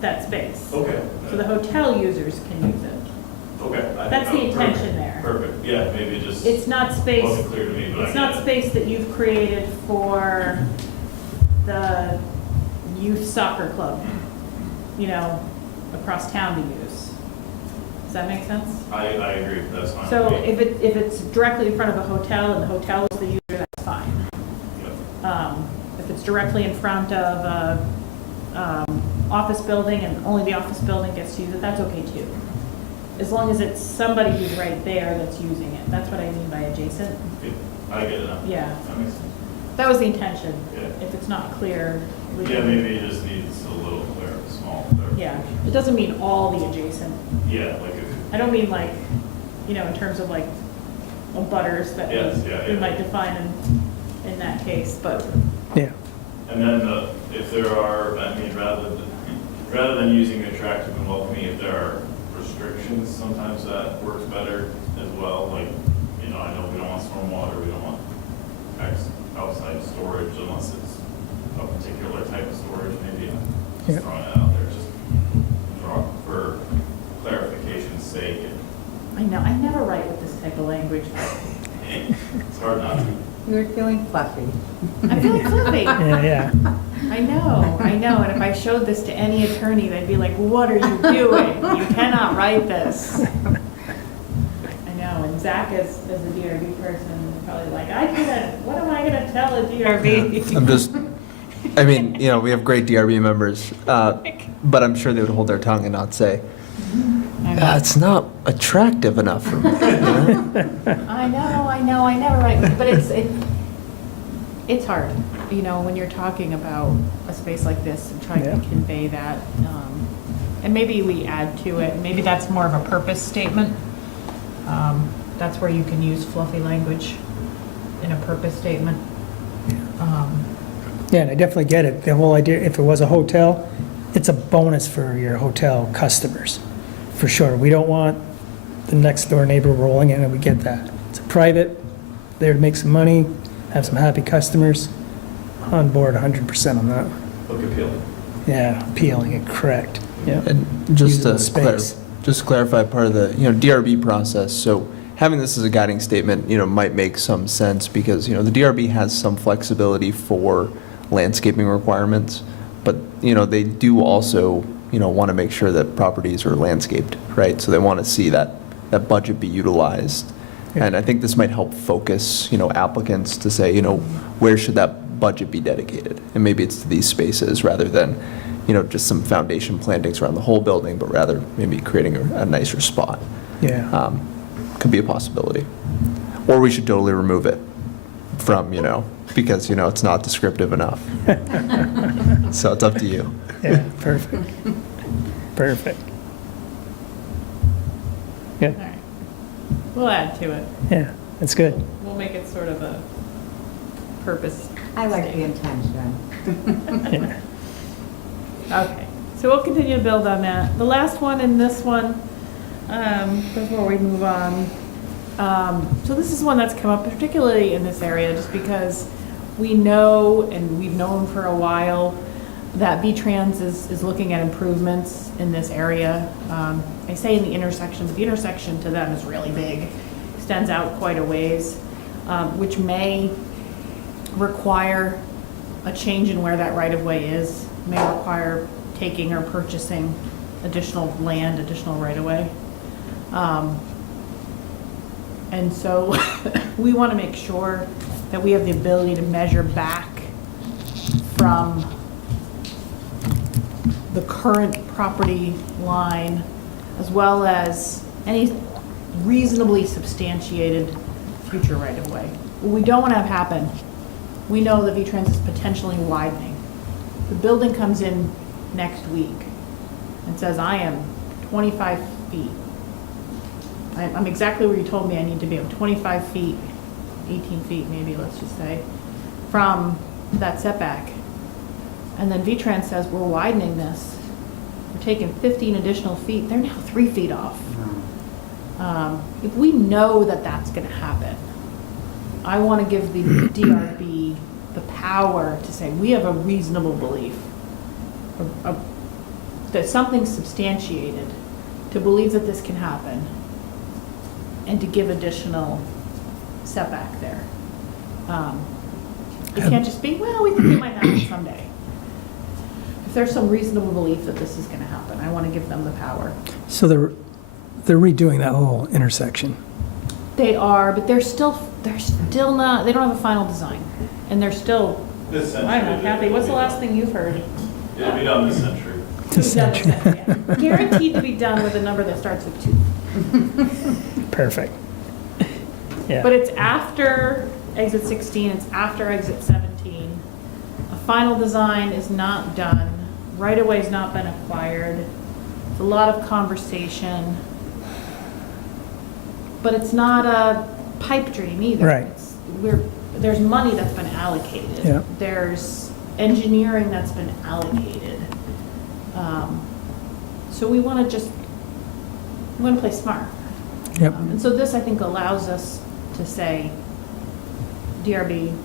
that space. Okay. So the hotel users can use it. Okay. That's the intention perfect. there. Perfect. Yeah, maybe it just It's not space, wasn't clear to me, but it's I not get it. space that you've created for the youth soccer club, across town to use. Does that make sense? I agree. That's fine. So with me. if it's directly in front of a hotel and the hotel is the user, that's fine. Yep. If it's directly in front of a office building and only the office building gets to use it, that's okay too. As long as it's somebody who's right there that's using it. That's what I mean by adjacent. Yeah, I get it now. Yeah, That makes sense. that was the intention. Yeah. If it's not clear. we Yeah, can- maybe it just needs a little small Yeah, clarification. it doesn't mean all the adjacent. Yeah, like if. I don't mean like you know, in terms of like butters that Yes, yeah, we yeah. might define in that case, but Yeah, And then if there are, I mean, rather than using attractive and welcoming, if there are restrictions, sometimes that works better as well. Like, you know, I know we don't want stormwater, we don't want outside storage unless it's a particular type of storage, maybe. I'm Yeah. just throwing it out there, just for clarification's sake. I know, I never write with this type of language. It's hard not to. You were feeling fluffy. I'm feeling flippy. yeah. I know, and if I showed this to any attorney, they'd be like, what are you doing? You cannot write this. I know, and Zach is a DRB person, is probably like, what am I gonna tell a DRB? I'm just, I mean, you know, we have great DRB members, but I'm sure they would hold their tongue and not say, it's not attractive enough for me. You know? I know, I never write, but it's hard, you know, when you're talking about a space like this and trying Yeah. to convey that. And maybe we add to it, maybe that's more of a purpose statement. That's where you can use fluffy language in a purpose statement. Yeah, and I definitely get it. The whole idea, if it was a hotel, it's a bonus for your hotel customers, for sure. We don't want the next door neighbor rolling in, and we get that. It's a private, there to make some money, have some happy customers. On board 100% on that. Look appealing. Yeah, appealing and correct. Yeah. And just to Usable space. just clarify part of the, you know, DRB process, so having this as a guiding statement, you know, might make some sense because, you know, the DRB has some flexibility for landscaping requirements, but, you know, they do also, you know, want to make sure that properties are landscaped, right? So they want to see that budget be utilized. Yeah. And I think this might help focus, you know, applicants to say, you know, where should that budget be dedicated? And maybe it's to these spaces rather than, you know, just some foundation plantings around the whole building, but rather maybe creating a nicer spot. Yeah. Could be a possibility. Or we should totally remove it from, you know, because, you know, it's not descriptive enough. So it's up to you. Yeah, perfect. Perfect. All Yeah, right. We'll add to it. yeah, that's good. We'll make it sort of a purpose. I like the statement. intention. Yeah. Okay, so we'll continue to build on that. The last one and this one, before we move on. So this is one that's come up particularly in this area just because we know and we've known for a while that V-Trans is looking at improvements in this area. I say in the intersection, but the intersection to them is really big, extends out quite a ways, which may require a change in where that right-of-way is, may require taking or purchasing additional land, additional right-of-way. And so we want to make sure that we have the ability to measure back from the current property line as well as any reasonably substantiated future right-of-way. What we don't want to have happen, we know that V-Trans is potentially widening. The building comes in next week and says, I am 25 feet. I'm exactly where you told me I need to be. I'm 25 feet, 18 feet maybe, let's just say, from that setback. And then V-Trans says, we're widening this. We're taking 15 additional feet. They're now 3 feet off. If we know that that's going to happen, I want to give the DRB the power to say, we have a reasonable belief that something's substantiated to believe that this can happen and to give additional setback there. It can't just be, well, we think it might happen someday. If there's some reasonable belief that this is going to happen, I want to give them the power. So they're redoing that whole intersection. They are, but they're still not, they don't have a final design. And they're still, This century. I don't know, Kathy, what's the last thing you've heard? It'll be done this century. This Done century. with that, yeah. Guaranteed to be done with a number that starts with 2. Perfect. Yeah. But it's after exit 16, it's after exit 17. A final design is not done. Right-of-way's not been acquired. It's a lot of conversation. but it's not a pipe dream either. Right. There's money that's been allocated. Yeah. There's engineering that's been allocated. So we want to play smart. Yep. And so this, I think, allows us to say, DRB,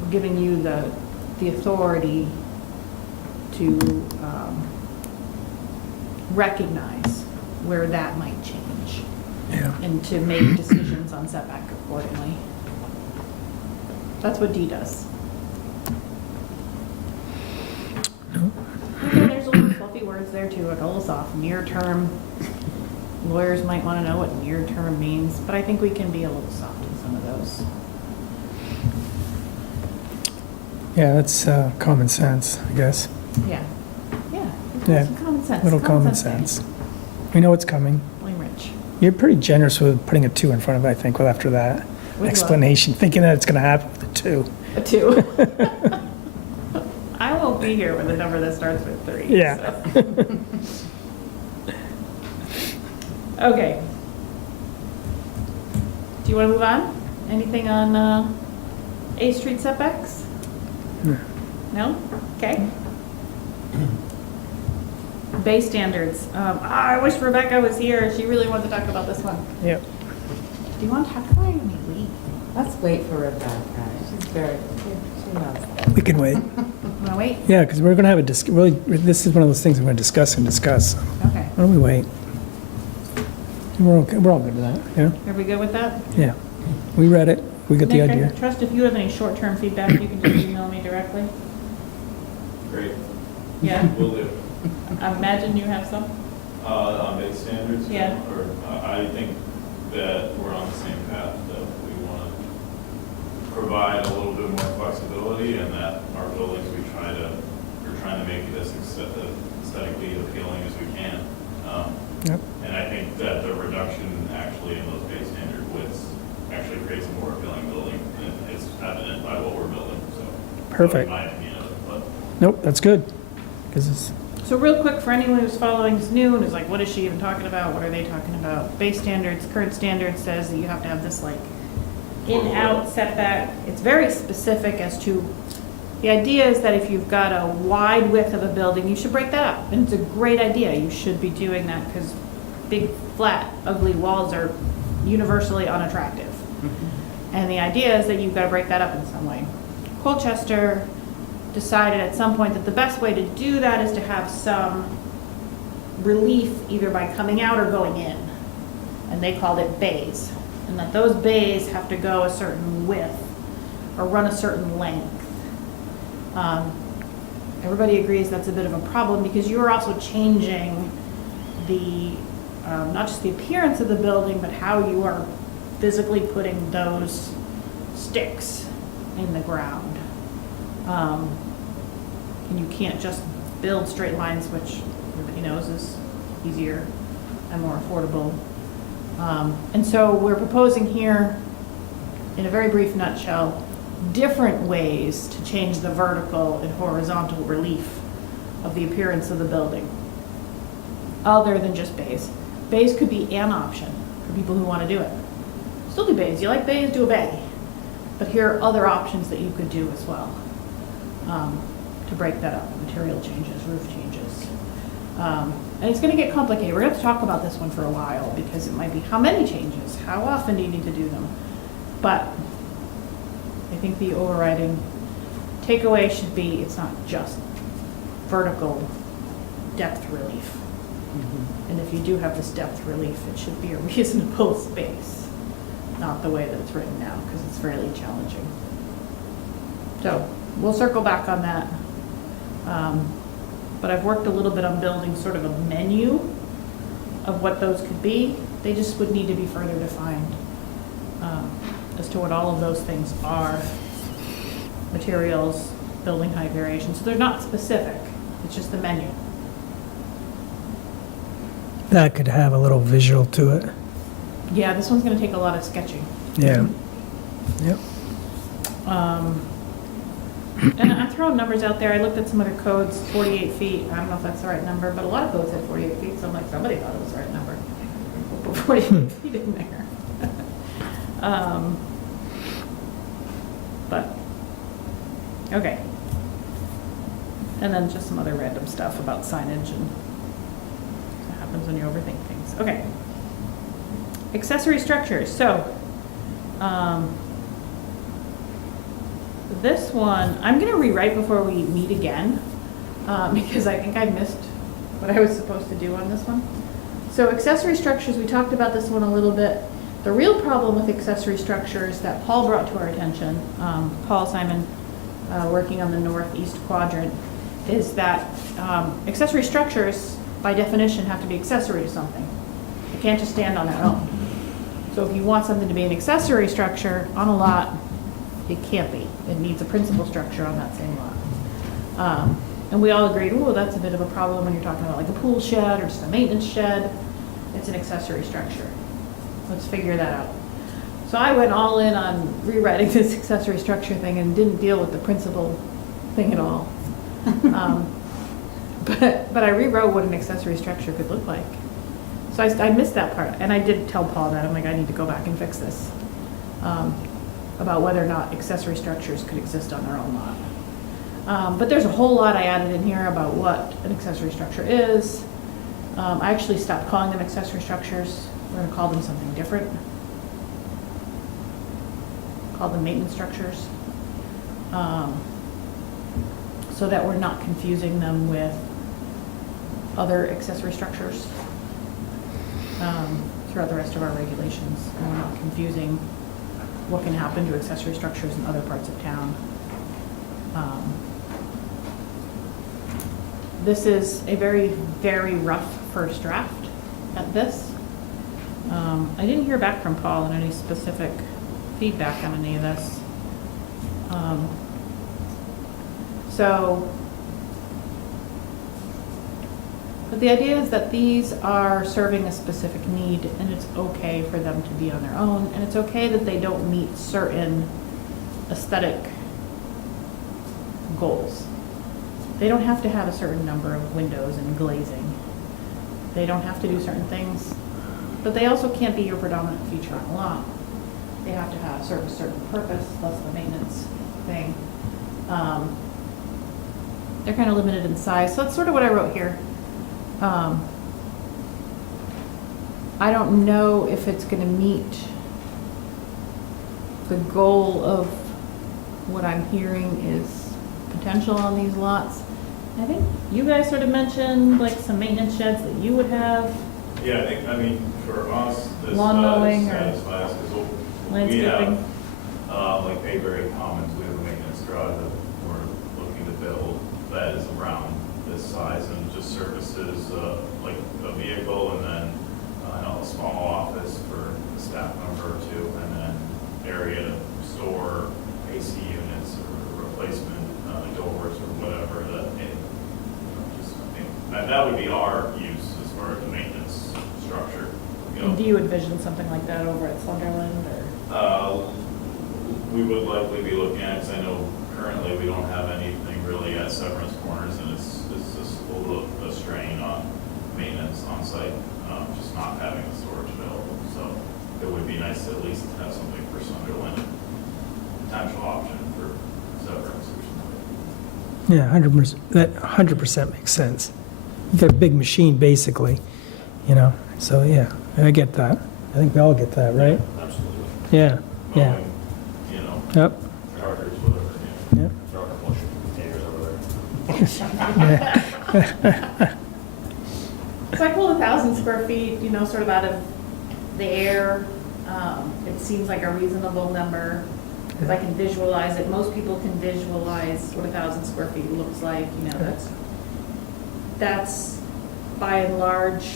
we're giving you the authority to recognize where that might change Yeah. and to make decisions on setback accordingly. That's what D does. Okay, there's a little fluffy words there too, like a little soft, near term. Lawyers might want to know what near term means, but I think we can be a little soft in some of those. Yeah, that's common sense, I guess. Yeah. Yeah. Yeah, Some common sense. Little common sense. We know what's coming. Blame Rich. You're pretty generous with putting a 2 in front of it, I think, well, after that what? explanation, thinking that it's going to happen with a 2. A 2. I won't be here with a number that starts with 3. Yeah. so. Okay. Do you want to move on? Anything on A Street setbacks? No? Okay. Bay standards. I wish Rebecca was here. She really wanted to talk about this one. Yep. Do you want to talk about it or you may leave? Let's wait for Rebecca. She's she knows that. We can wait. Want to wait? Yeah, because we're going to have this is one of those things we're going to discuss. Okay. Why don't we wait? We're okay. We're all good with that, yeah? Are we good with that? Yeah. We read it. We got the Nick, idea. I trust if you have any short-term feedback, you can just email me directly. Great, Yeah? will do. I imagine you have some? On base standards? Yeah. Or, I think that we're on the same path, that we want to provide a little bit more flexibility, and that our buildings, we're trying to make it as aesthetically appealing as we can. Yep. And I think that the reduction actually in those base standard widths actually creates a more appealing building, and it's evident by what we're building, so. Perfect. That's my opinion of it, but. Nope, that's good. Because it's, So real quick, for anyone who's following this new and is like, what is she even talking about? What are they talking about? Base standards, current standard says that you have to have this like in-out setback. It's very specific as to, the idea is that if you've got a wide width of a building, you should break that up. And it's a great idea. You should be doing that because big, flat, ugly walls are universally unattractive. And the idea is that you've got to break that up in some way. Colchester decided at some point that the best way to do that is to have some relief either by coming out or going in. And they called it bays. And that those bays have to go a certain width or run a certain length. Everybody agrees that's a bit of a problem because you are also changing the, not just the appearance of the building, but how you are physically putting those sticks in the ground. And you can't just build straight lines, which everybody knows is easier and more affordable. And so we're proposing here, in a very brief nutshell, different ways to change the vertical and horizontal relief of the appearance of the building, other than just bays. Bays could be an option for people who want to do it. Still do bays. You like bays, do a bay. But here are other options that you could do as well to break that up. Material changes, roof changes. And it's going to get complicated. We're going to have to talk about this one for a while because it might be how many changes? How often do you need to do them? But I think the overriding takeaway should be it's not just vertical depth relief. And if you do have this depth relief, it should be a reasonable space, not the way that it's written now, because it's fairly challenging. So we'll circle back on that. But I've worked a little bit on building sort of a menu of what those could be. They just would need to be further defined as to what all of those things are. Materials, building height variations. So they're not specific. It's just the menu. that could have a little visual to it. Yeah, this one's gonna take a lot of sketching. Yeah. Yep. And I'm throwing numbers out there. I looked at some other codes, 48 feet. I don't know if that's the right number, but a lot of codes had 48 feet, so I'm like, somebody thought it was the right number. put 48 feet in there. But, okay. And then just some other random stuff about signage and what happens when you overthink things. Okay. Accessory structures, so, this one, I'm gonna rewrite before we meet again, because I think I missed what I was supposed to do on this one. So accessory structures, we talked about this one a little bit. The real problem with accessory structures that Paul brought to our attention, Paul Simon, working on the northeast quadrant, is that accessory structures, by definition, have to be accessory to something. They can't just stand on their own. So if you want something to be an accessory structure on a lot, it can't be. It needs a principal structure on that same lot. And we all agreed, oh, that's a bit of a problem when you're talking about like a pool shed or just a maintenance shed. It's an accessory structure. Let's figure that out. So I went all in on rewriting this accessory structure thing and didn't deal with the principal thing at all. But I rewrote what an accessory structure could look like. So I missed that part, and I did tell Paul that. I'm like, I need to go back and fix this, about whether or not accessory structures could exist on their own lot. But there's a whole lot I added in here about what an accessory structure is. I actually stopped calling them accessory structures. We're gonna call them something different. Call them maintenance structures. So that we're not confusing them with other accessory structures throughout the rest of our regulations. And we're not confusing what can happen to accessory structures in other parts of town. This is a very, very rough first draft at this. I didn't hear back from Paul on any specific feedback on any of this. But the idea is that these are serving a specific need, and it's okay for them to be on their own, and it's okay that they don't meet certain aesthetic goals. They don't have to have a certain number of windows and glazing. They don't have to do certain things, but they also can't be your predominant feature on the lot. They have to serve a certain purpose, plus the maintenance thing. They're kind of limited in size, so that's sort of what I wrote here. I don't know if it's going to meet the goal of what I'm hearing is potential on these lots. I think you guys sort of mentioned like some maintenance sheds that you would have. Yeah, I mean, for us, this Lawn mowing or satisfies, because we landscaping. have, like Bayberry Commons, we have a maintenance garage that we're looking to build that is around this size and just services, like a vehicle and then, a small office for a staff member or two, and then area to store AC units or replacement, doors or whatever that, that would be our use as far as the maintenance structure. And do you envision something like that over at Slunderland or? We would likely be looking at, because I know currently we don't have anything really at Severance Corners, and it's just a little a strain on maintenance on site, just not having the storage available. So it would be nice to at least have something for Sunderland, potential option for Severance or something. Yeah, 100%, that 100% makes sense. You've got a big machine, basically, so yeah, I get that. I think we all get that, right? Absolutely. Yeah, yeah, Mowing, yep, chargers, whatever, yep. Throw a bunch of containers over there. So I pulled 1,000 square feet, sort of out of the air. It seems like a reasonable number, because I can visualize it. Most people can visualize what 1,000 square feet looks like, that's by and large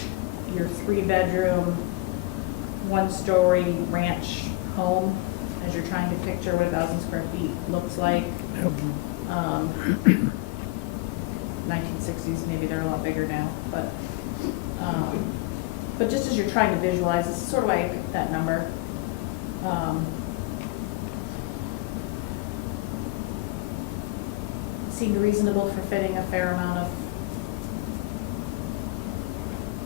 your 3-bedroom, 1-story ranch home, as you're trying to picture what 1,000 square feet looks like. 1960s, maybe they're a lot bigger now, but just as you're trying to visualize, this is sort of why I picked that number. Seemed reasonable for fitting a fair amount of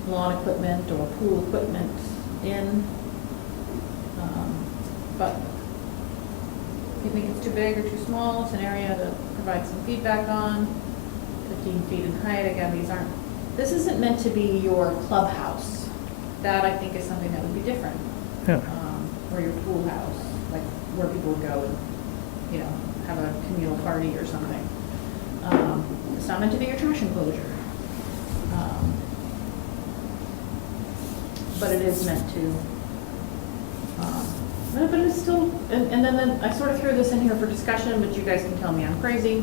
lawn equipment or pool equipment in. But if you think it's too big or too small, it's an area to provide some feedback on. 15 feet in height, again, this isn't meant to be your clubhouse. That, I think, is something that would be different. Yeah. Or your pool house, like where people would go and, have a communal party or something. It's not meant to be your trash enclosure. But it is meant to, but it's still, and then I sort of threw this in here for discussion, but you guys can tell me I'm crazy.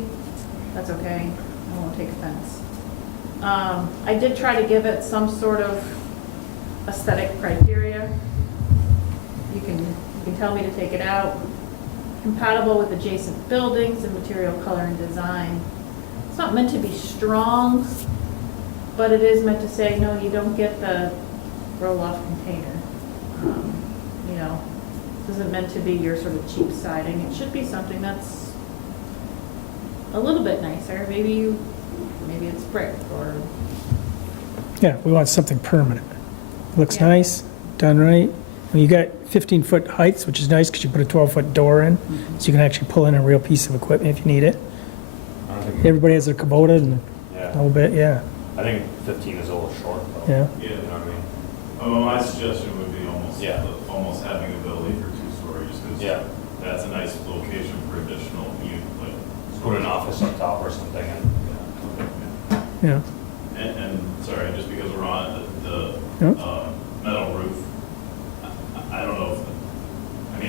That's okay, I won't take offense. I did try to give it some sort of aesthetic criteria. You can tell me to take it out. Compatible with adjacent buildings and material, color, and design. It's not meant to be strong, but it is meant to say, no, you don't get the roll-off container. This isn't meant to be your sort of cheap siding. It should be something that's a little bit nicer. Maybe it's brick or. Yeah, we want something permanent. Looks Yeah. nice, done right. And you got 15-foot heights, which is nice because you put a 12-foot door in, so you can actually pull in a real piece of equipment if you need it. I don't think, Everybody has their Kubota and a yeah, little bit, yeah, I think 15 is a little short, though. yeah. Yeah. You know what I mean? My suggestion would be almost having ability for 2 stories, because Yeah. that's a nice location for additional, like. Put an office up top or something, and, Yeah, And, sorry, just because we're on the Yeah. Metal roof, I don't know if,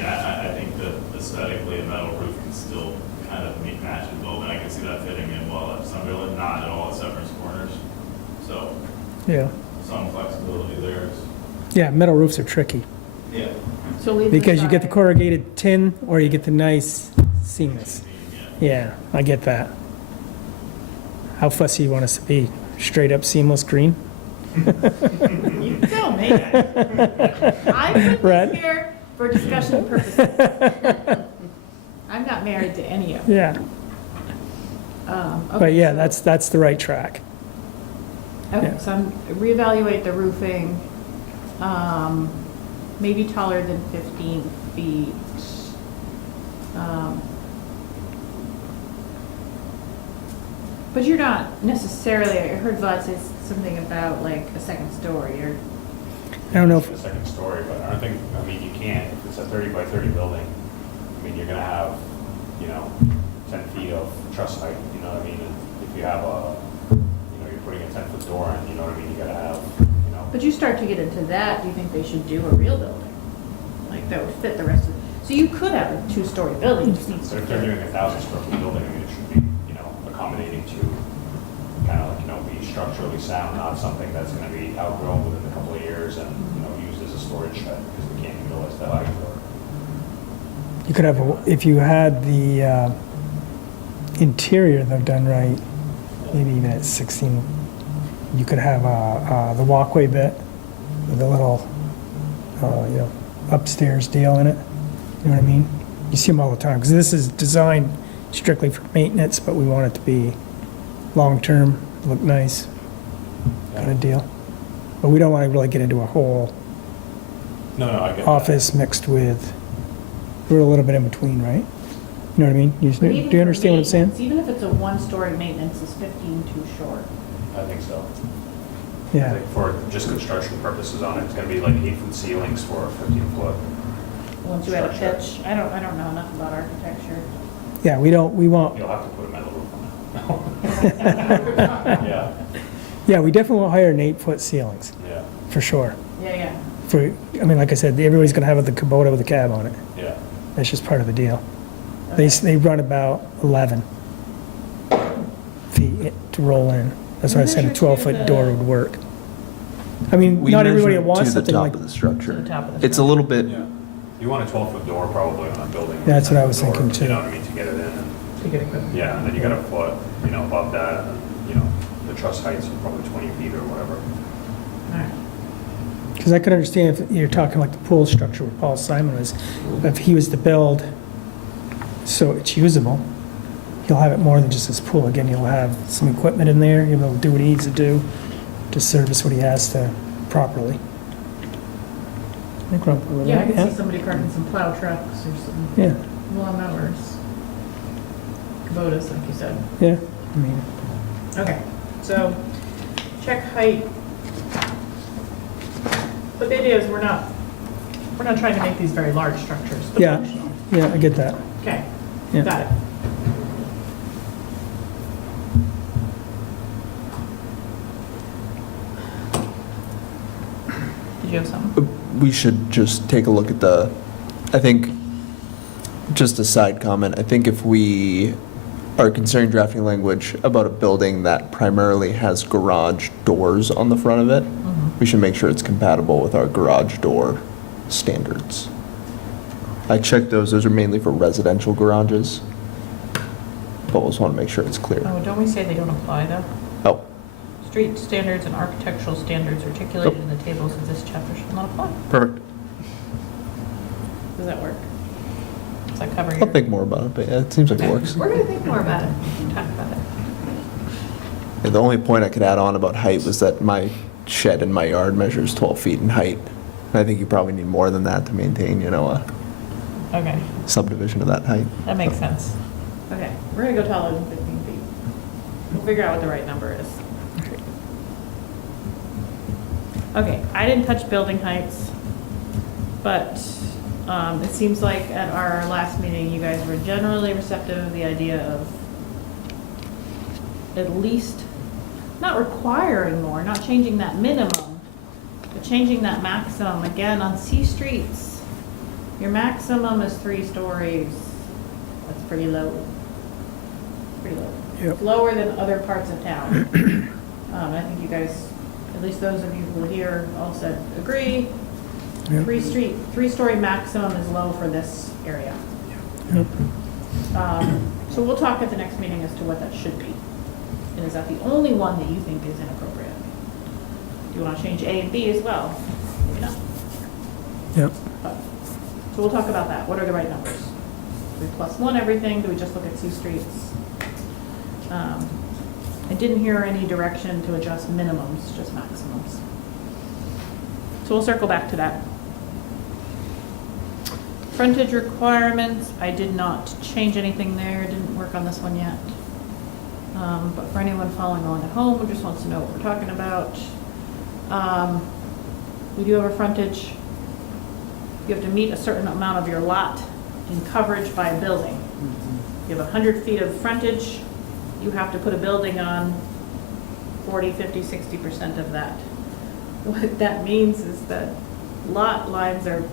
I think that aesthetically, a metal roof can still kind of match the building. I can see that fitting in well at Sunderland, not at all at Severance Corners. So, yeah. some flexibility there. Yeah, metal roofs are tricky Yeah. So leave this because you get the side. corrugated tin or you get the nice seamless. Yeah, I get that. How fussy you want us to be? Straight up seamless green? You tell me. I put Red? this here for discussion purposes. I'm not married to any of them. Yeah, Okay, but yeah, so- that's the right track. Okay, yeah. so I'm, reevaluate the roofing, maybe taller than 15 feet. But you're not necessarily, I heard Vlad say something about like a second story or, I don't know if- The second story, but I don't think, you can't, if it's a 30 by 30 building, you're gonna have, 10 feet of truss height, you know what I mean? And if you have you're putting a 10-foot door in, you know what I mean, you gotta have, but you start to get into that, do you think they should do a real building? Like that would fit the rest of, so you could have a 2-story building, you just need so to if they're doing a 1,000 square foot building, it should be, accommodating to kind of be structurally sound, not something that's gonna be outgrown within a couple of years and, used as a storage shed because we can't utilize the height or. You could have, if you had the interior though done right, maybe even at 16, you could have the walkway bit with a little, upstairs deal in it. You know what I mean? You see them all the time, because this is designed strictly for maintenance, but we want it to be long-term, look nice, kind of deal. But we don't want to really get into a whole No, I get that. office mixed with, we're a little bit in between, right? You know what I mean? Do But even you for understand what I'm saying? maintenance, even if it's a 1-story maintenance, is 15 too short? I think so. I Yeah, think for just construction purposes on it, it's gonna be like 8-foot ceilings for a 15-foot. Once you add a Structure. pitch, I don't know enough about architecture. yeah, we want, You'll have to put a metal roof on it. Yeah, yeah, we definitely will hire an 8-foot ceilings, yeah, for sure. Yeah. Like I said, everybody's gonna have the Kubota with a cab on it. yeah. That's just part of the deal. They run about 11 feet to roll in. That's why I said a Measure to 12-foot the- door would work. I mean, We not everybody measure wants to the something top like, of the structure. To the top of the It's a little bit, Yeah. You want a 12-foot door probably on a building. That's what I was 10-foot door, thinking, too. You know what I mean, to get it in and, To get equipment. yeah, and then you got a foot, above that, and, the truss heights are probably 20 feet or whatever. because I could understand if you're talking like the pool structure where Paul Simon was, if he was to build so it's usable, he'll have it more than just his pool. Again, he'll have some equipment in there, he'll be able to do what he needs to do to service what he has to properly. I think we're up with Yeah, I that, can see somebody parking some plow trucks or some Yeah, lawnmowers. Kubotas, like you said. yeah, I mean, Okay, so check height. But the idea is we're not trying to make these very large structures, but Yeah. functional. yeah, I get that. Okay, Yeah. got it. Did you have something? We should just take a look at I think, just a side comment, I think if we are considering drafting language about a building that primarily has garage doors on the front of it, we should make sure it's compatible with our garage door standards. I checked those are mainly for residential garages, but we just want to make sure it's clear. Oh, don't we say they don't apply though? Oh, Street standards and architectural standards articulated in the tables of this chapter shall not apply. perfect. Does that work? Does that cover your? I'll think more about it, but yeah, it seems like it works. We're gonna think more about it, talk about it. And the only point I could add on about height was that my shed in my yard measures 12 feet in height. And I think you probably need more than that to maintain, a Okay, subdivision of that height. that makes sense. Okay, we're gonna go taller than 15 feet. We'll figure out what the right number is. Okay, I didn't touch building heights, but it seems like at our last meeting, you guys were generally receptive of the idea of at least, not requiring more, not changing that minimum, but changing that maximum. Again, on C streets, your maximum is 3 stories. That's pretty low. Pretty low. Yep. It's lower than other parts of town. I think you guys, at least those of you who were here, all said agree. Yep. 3-story maximum is low for this area. Yep. So we'll talk at the next meeting as to what that should be. And is that the only one that you think is inappropriate? Do you want to change A and B as well? Maybe not. Yep. But, so we'll talk about that. What are the right numbers? Do we +1 everything? Do we just look at C streets? I didn't hear any direction to adjust minimums, just maximums. So we'll circle back to that. Frontage requirements, I did not change anything there, didn't work on this one yet. But for anyone following along at home who just wants to know what we're talking about, we do have a frontage. You have to meet a certain amount of your lot in coverage by a building. You have 100 feet of frontage, you have to put a building on 40, 50, 60% of that. What that means is that lot lines are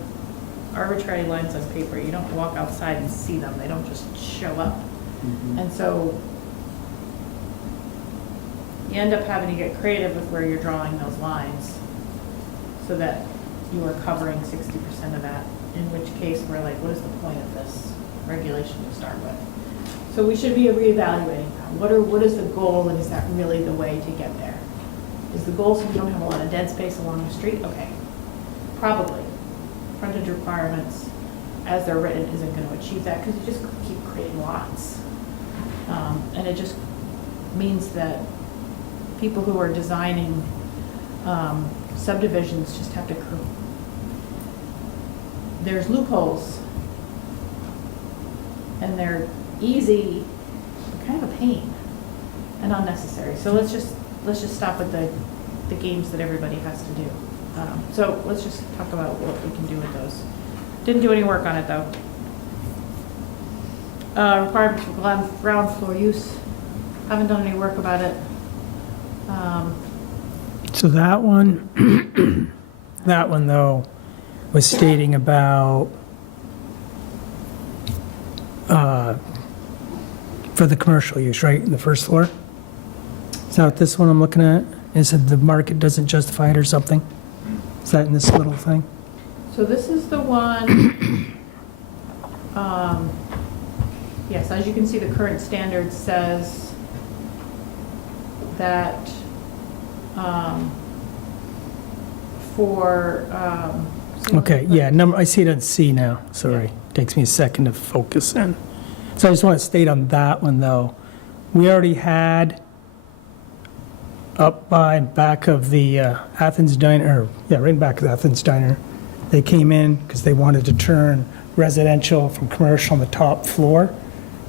arbitrary lines on paper. You don't walk outside and see them. They don't just show up. And so you end up having to get creative with where you're drawing those lines so that you are covering 60% of that, in which case we're like, what is the point of this regulation to start with? So we should be reevaluating that. What is the goal, and is that really the way to get there? Is the goal so we don't have a lot of dead space along the street? Okay, probably. Frontage requirements, as they're written, isn't going to achieve that because you just keep creating lots. And it just means that people who are designing subdivisions just have to, there's loopholes, and they're easy, kind of a pain, and unnecessary. So let's just stop with the games that everybody has to do. So let's just talk about what we can do with those. Didn't do any work on it though. Requirements for ground floor use. Haven't done any work about it. So that one, that one though, was stating about, for the commercial use, right, in the first floor? Is that what this one I'm looking at? Is it the market doesn't justify it or something? Is that in this little thing? So this is the one, yes, as you can see, the current standard says that for. Okay, yeah, number, I see it on C now, sorry. Takes me a second to focus in. So I just want to state on that one, though, we already had up by back of the Athens Diner, right in back of the Athens Diner, They came in because they wanted to turn residential from commercial on the top floor.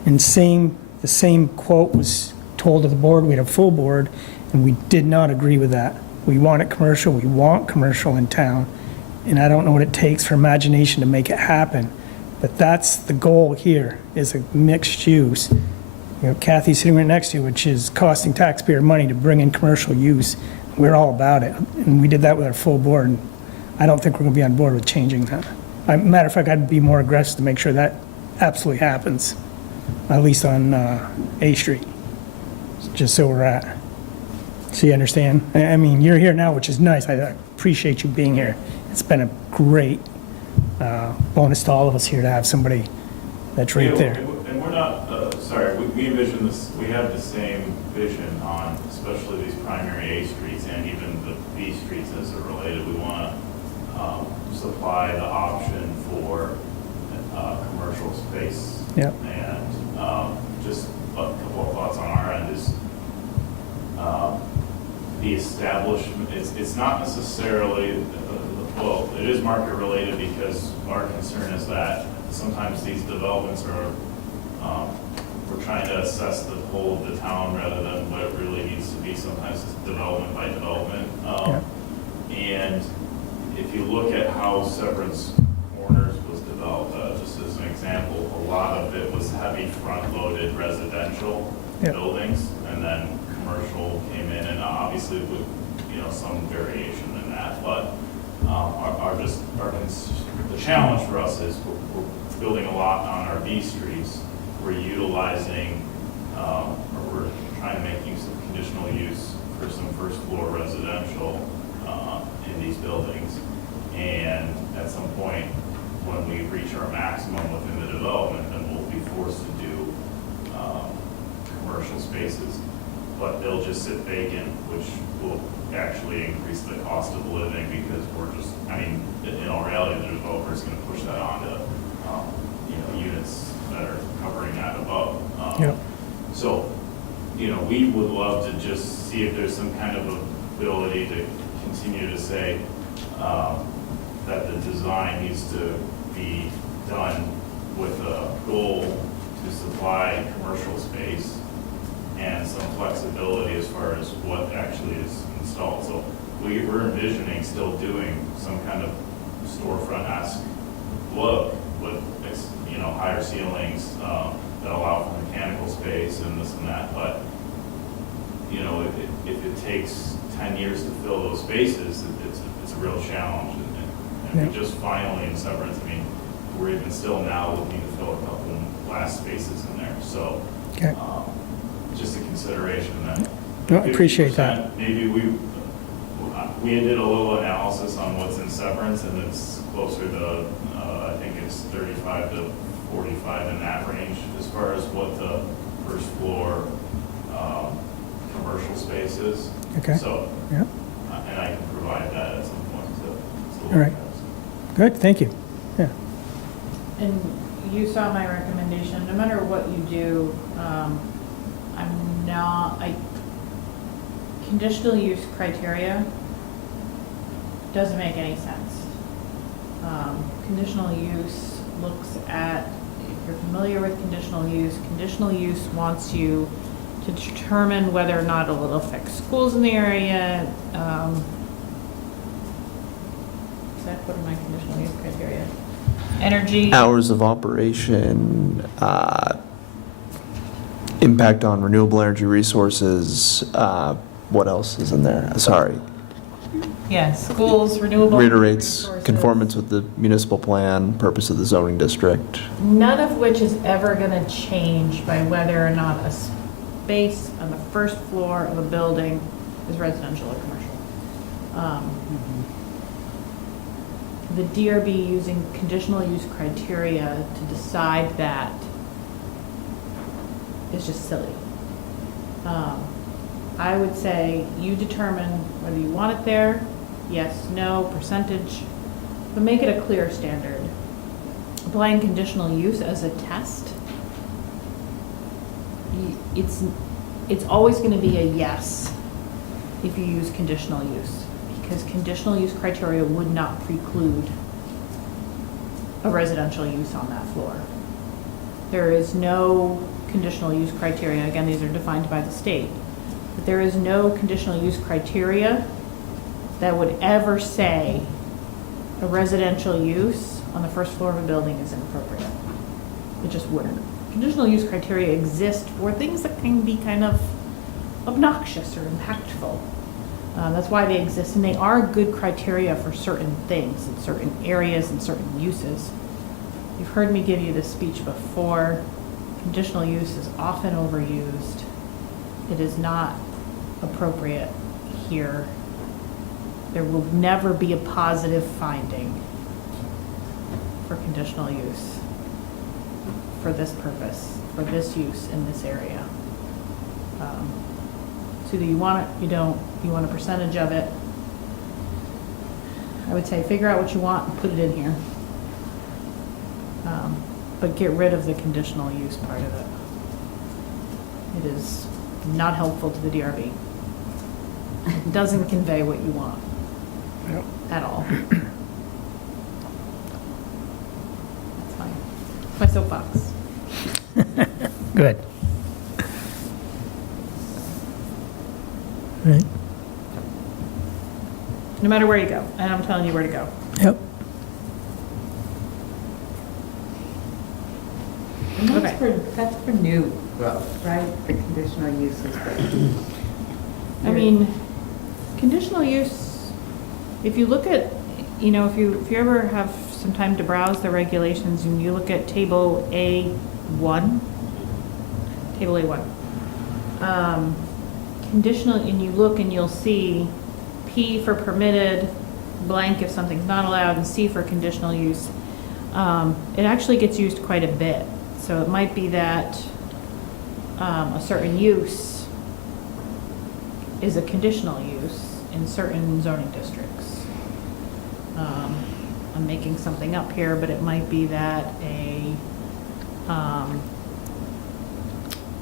And the same quote was told to the board. We had a full board, and we did not agree with that. We want it commercial, we want commercial in town, and I don't know what it takes for imagination to make it happen. But that's the goal here, is a mixed use. You know, Kathy's sitting right next to you, which is costing taxpayer money to bring in commercial use. We're all about it, and we did that with our full board, and I don't think we're gonna be on board with changing that. Matter of fact, I'd be more aggressive to make sure that absolutely happens, at least on A Street, just so we're at. So you understand? I mean, you're here now, which is nice. I appreciate you being here. It's been a great bonus to all of us here to have somebody that's right there. And we're not, sorry, we envision this, we have the same vision on, especially these primary A streets and even the B streets as they're related. We want to supply the option for commercial space. Yep. And just a couple of thoughts on our end is the establishment, it's not necessarily, well, it is market related because our concern is that sometimes these developments are, we're trying to assess the whole of the town rather than what it really needs to be. Sometimes it's development by development. And if you look at how Severance Corners was developed, just as an example, a lot of it was heavy front-loaded residential buildings, and then commercial came in, and obviously with, some variation in that, but the challenge for us is we're building a lot on our B streets. We're utilizing, or we're trying to make use of conditional use for some first floor residential in these buildings. And at some point, when we reach our maximum within the development, then we'll be forced to do commercial spaces. But they'll just sit vacant, which will actually increase the cost of living because in all reality, the developer is going to push that onto, units that are covering that above. So, we would love to just see if there's some kind of ability to continue to say that the design needs to be done with a goal to supply commercial space and some flexibility as far as what actually is installed. So we're envisioning still doing some kind of storefront-esque look with, higher ceilings that allow for mechanical space and this and that. But, if it takes 10 years to fill those spaces, it's a real challenge. And we just finally in Severance, we're even still now looking to fill a couple last spaces in there. So just a consideration that. No, I appreciate that. Maybe we did a little analysis on what's in Severance, and it's closer to, I think it's 35 to 45 in that range as far as what the first floor commercial space is. Okay. So, Yeah. And I can provide that at some point. So All right. Good, thank you. Yeah. And you saw my recommendation, no matter what you do, conditional use criteria doesn't make any sense. Conditional use looks at, if you're familiar with conditional use wants you to determine whether or not it will affect schools in the area. What are my conditional use criteria? Energy. Hours of operation, impact on renewable energy resources, what else is in there? Sorry. Yeah, schools, renewable energy Reiterates resources. conformance with the municipal plan, purpose of the zoning district. None of which is ever going to change by whether or not a space on the first floor of a building is residential or commercial. The DRB using conditional use criteria to decide that is just silly. I would say you determine whether you want it there, yes, no, percentage, but make it a clear standard. Applying conditional use as a test, it's always going to be a yes if you use conditional use, because conditional use criteria would not preclude a residential use on that floor. There is no conditional use criteria, again, these are defined by the state, but there is no conditional use criteria that would ever say a residential use on the first floor of a building is inappropriate. It just wouldn't. Conditional use criteria exist for things that can be kind of obnoxious or impactful. That's why they exist, and they are good criteria for certain things, in certain areas, and certain uses. You've heard me give you this speech before. Conditional use is often overused. It is not appropriate here. There will never be a positive finding for conditional use for this purpose, for this use in this area. So either you want it, you don't, you want a percentage of it. I would say figure out what you want and put it in here. But get rid of the conditional use part of it. It is not helpful to the DRB. It doesn't convey what you want at all. That's fine. My soapbox. Good. Right. No matter where you go, and I'm telling you where to go. Yep. And Okay. that's for new growth, right? The conditional uses. I mean, conditional use, if you look at, if you ever have some time to browse the regulations and you look at table A1, conditional, and you look and you'll see P for permitted, blank if something's not allowed, and C for conditional use. It actually gets used quite a bit. So it might be that a certain use is a conditional use in certain zoning districts. I'm making something up here, but it might be that a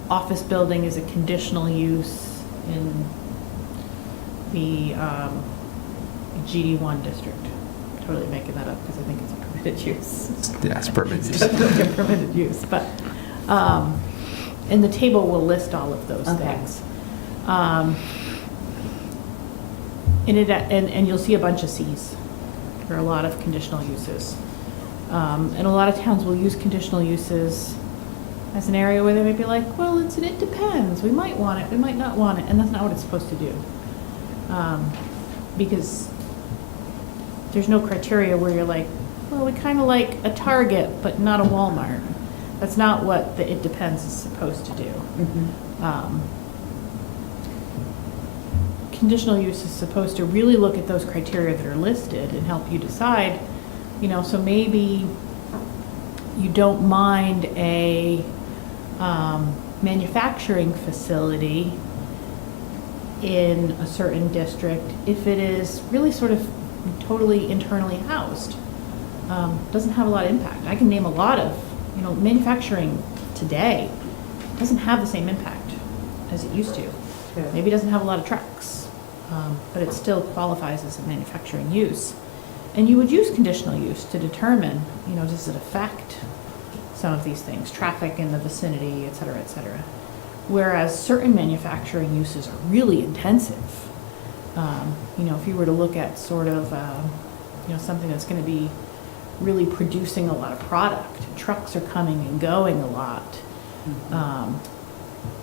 office building is a conditional use in the GD1 district. Totally making that up because I think it's a permitted use. Yeah, it's permitted use. Definitely a permitted use, but, and the table will list all of those Okay. things. And you'll see a bunch of Cs for a lot of conditional uses. And a lot of towns will use conditional uses as an area where they may be like, well, it depends. We might want it, we might not want it, and that's not what it's supposed to do. Because there's no criteria where you're like, well, we kind of like a Target, but not a Walmart. That's not what the it depends is supposed to do. Conditional use is supposed to really look at those criteria that are listed and help you decide, so maybe you don't mind a manufacturing facility in a certain district if it is really sort of totally internally housed. Doesn't have a lot of impact. I can name a lot of, manufacturing today doesn't have the same impact as it used to. Sure. Maybe it doesn't have a lot of trucks, but it still qualifies as a manufacturing use. And you would use conditional use to determine, does it affect some of these things, traffic in the vicinity, et cetera, et cetera. Whereas certain manufacturing uses are really intensive. If you were to look at sort of, something that's going to be really producing a lot of product, trucks are coming and going a lot,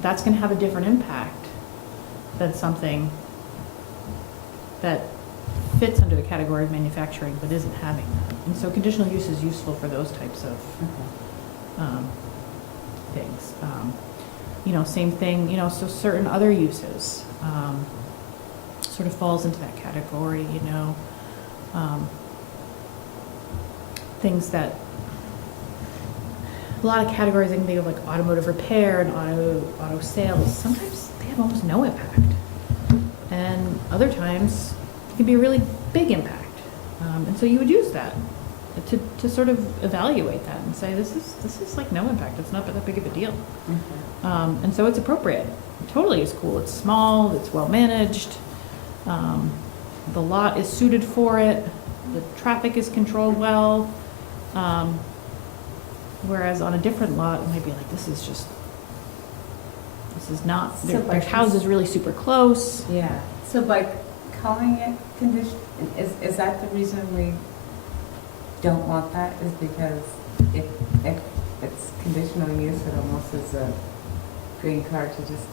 that's going to have a different impact than something that fits under the category of manufacturing but isn't having that. And so conditional use is useful for those types of things. Same thing, so certain other uses sort of falls into that category, things that, a lot of categories, I can think of like automotive repair and auto sales, sometimes they have almost no impact. And other times, it can be a really big impact. And so you would use that to sort of evaluate that and say, this is like no impact, it's not that big of a deal. And so it's appropriate. It totally is cool. It's small, it's well managed, the lot is suited for it, the traffic is controlled well, Whereas on a different lot, it might be like, this is not, So their like house this- is really super close. Yeah, so by calling it condition, is that the reason we don't want that, is because if it's conditional use, it almost is a green card to just.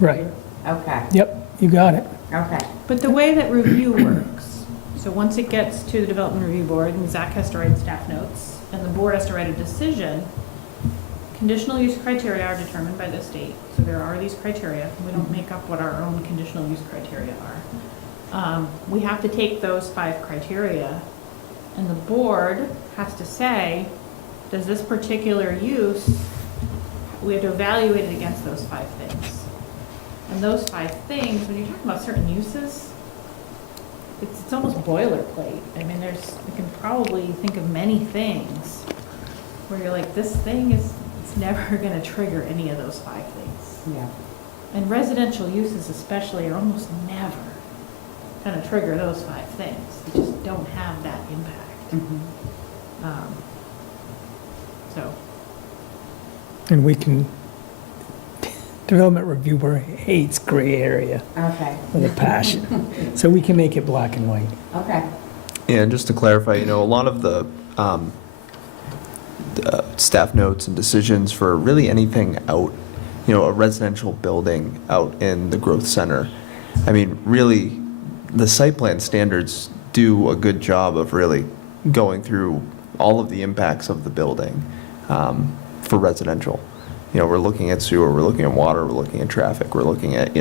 Right. Okay, Yep, you got it. okay. But the way that review works, so once it gets to the Development Review Board, and Zach has to write staff notes, and the board has to write a decision, conditional use criteria are determined by the state. So there are these criteria. We don't make up what our own conditional use criteria are. We have to take those 5 criteria, and the board has to say, does this particular use, we have to evaluate it against those 5 things. And those 5 things, when you're talking about certain uses, it's almost boilerplate. I mean, you can probably think of many things where you're like, this thing it's never gonna trigger any of those 5 things. Yeah. And residential uses especially are almost never gonna trigger those 5 things. They just don't have that impact. Mhm. So, And we can, Development Review Board hates gray area Okay, with a passion. So we can make it black and white. okay. Yeah, and just to clarify, a lot of the staff notes and decisions for really anything out, a residential building out in the growth center, I mean, really, the site plan standards do a good job of really going through all of the impacts of the building for residential. We're looking at sewer, we're looking at water, we're looking at traffic, we're looking at,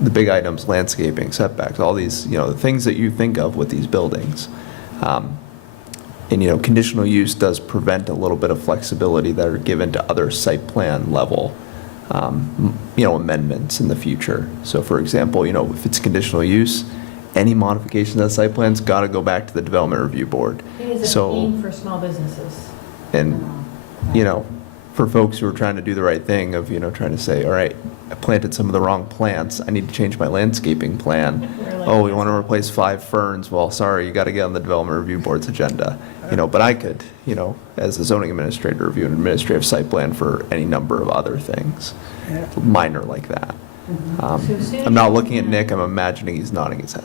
the big items, landscaping, setbacks, all these, the things that you think of with these buildings. And, conditional use does prevent a little bit of flexibility that are given to other site plan level, amendments in the future. So for example, if it's conditional use, any modification of that site plan's got to go back to the Development Review Board. it is a So- pain for small businesses. And, for folks who are trying to do the right thing of, trying to say, all right, I planted some of the wrong plants, I need to change my landscaping plan. We're like, Oh, we want to replace 5 ferns, well, sorry, you got to get on the Development Review Board's agenda. But I could, as a zoning administrator, review an administrative site plan for any number of other things, Yeah. minor like that. So as soon as I'm not you're looking at in Nick, I'm imagining he's nodding his head.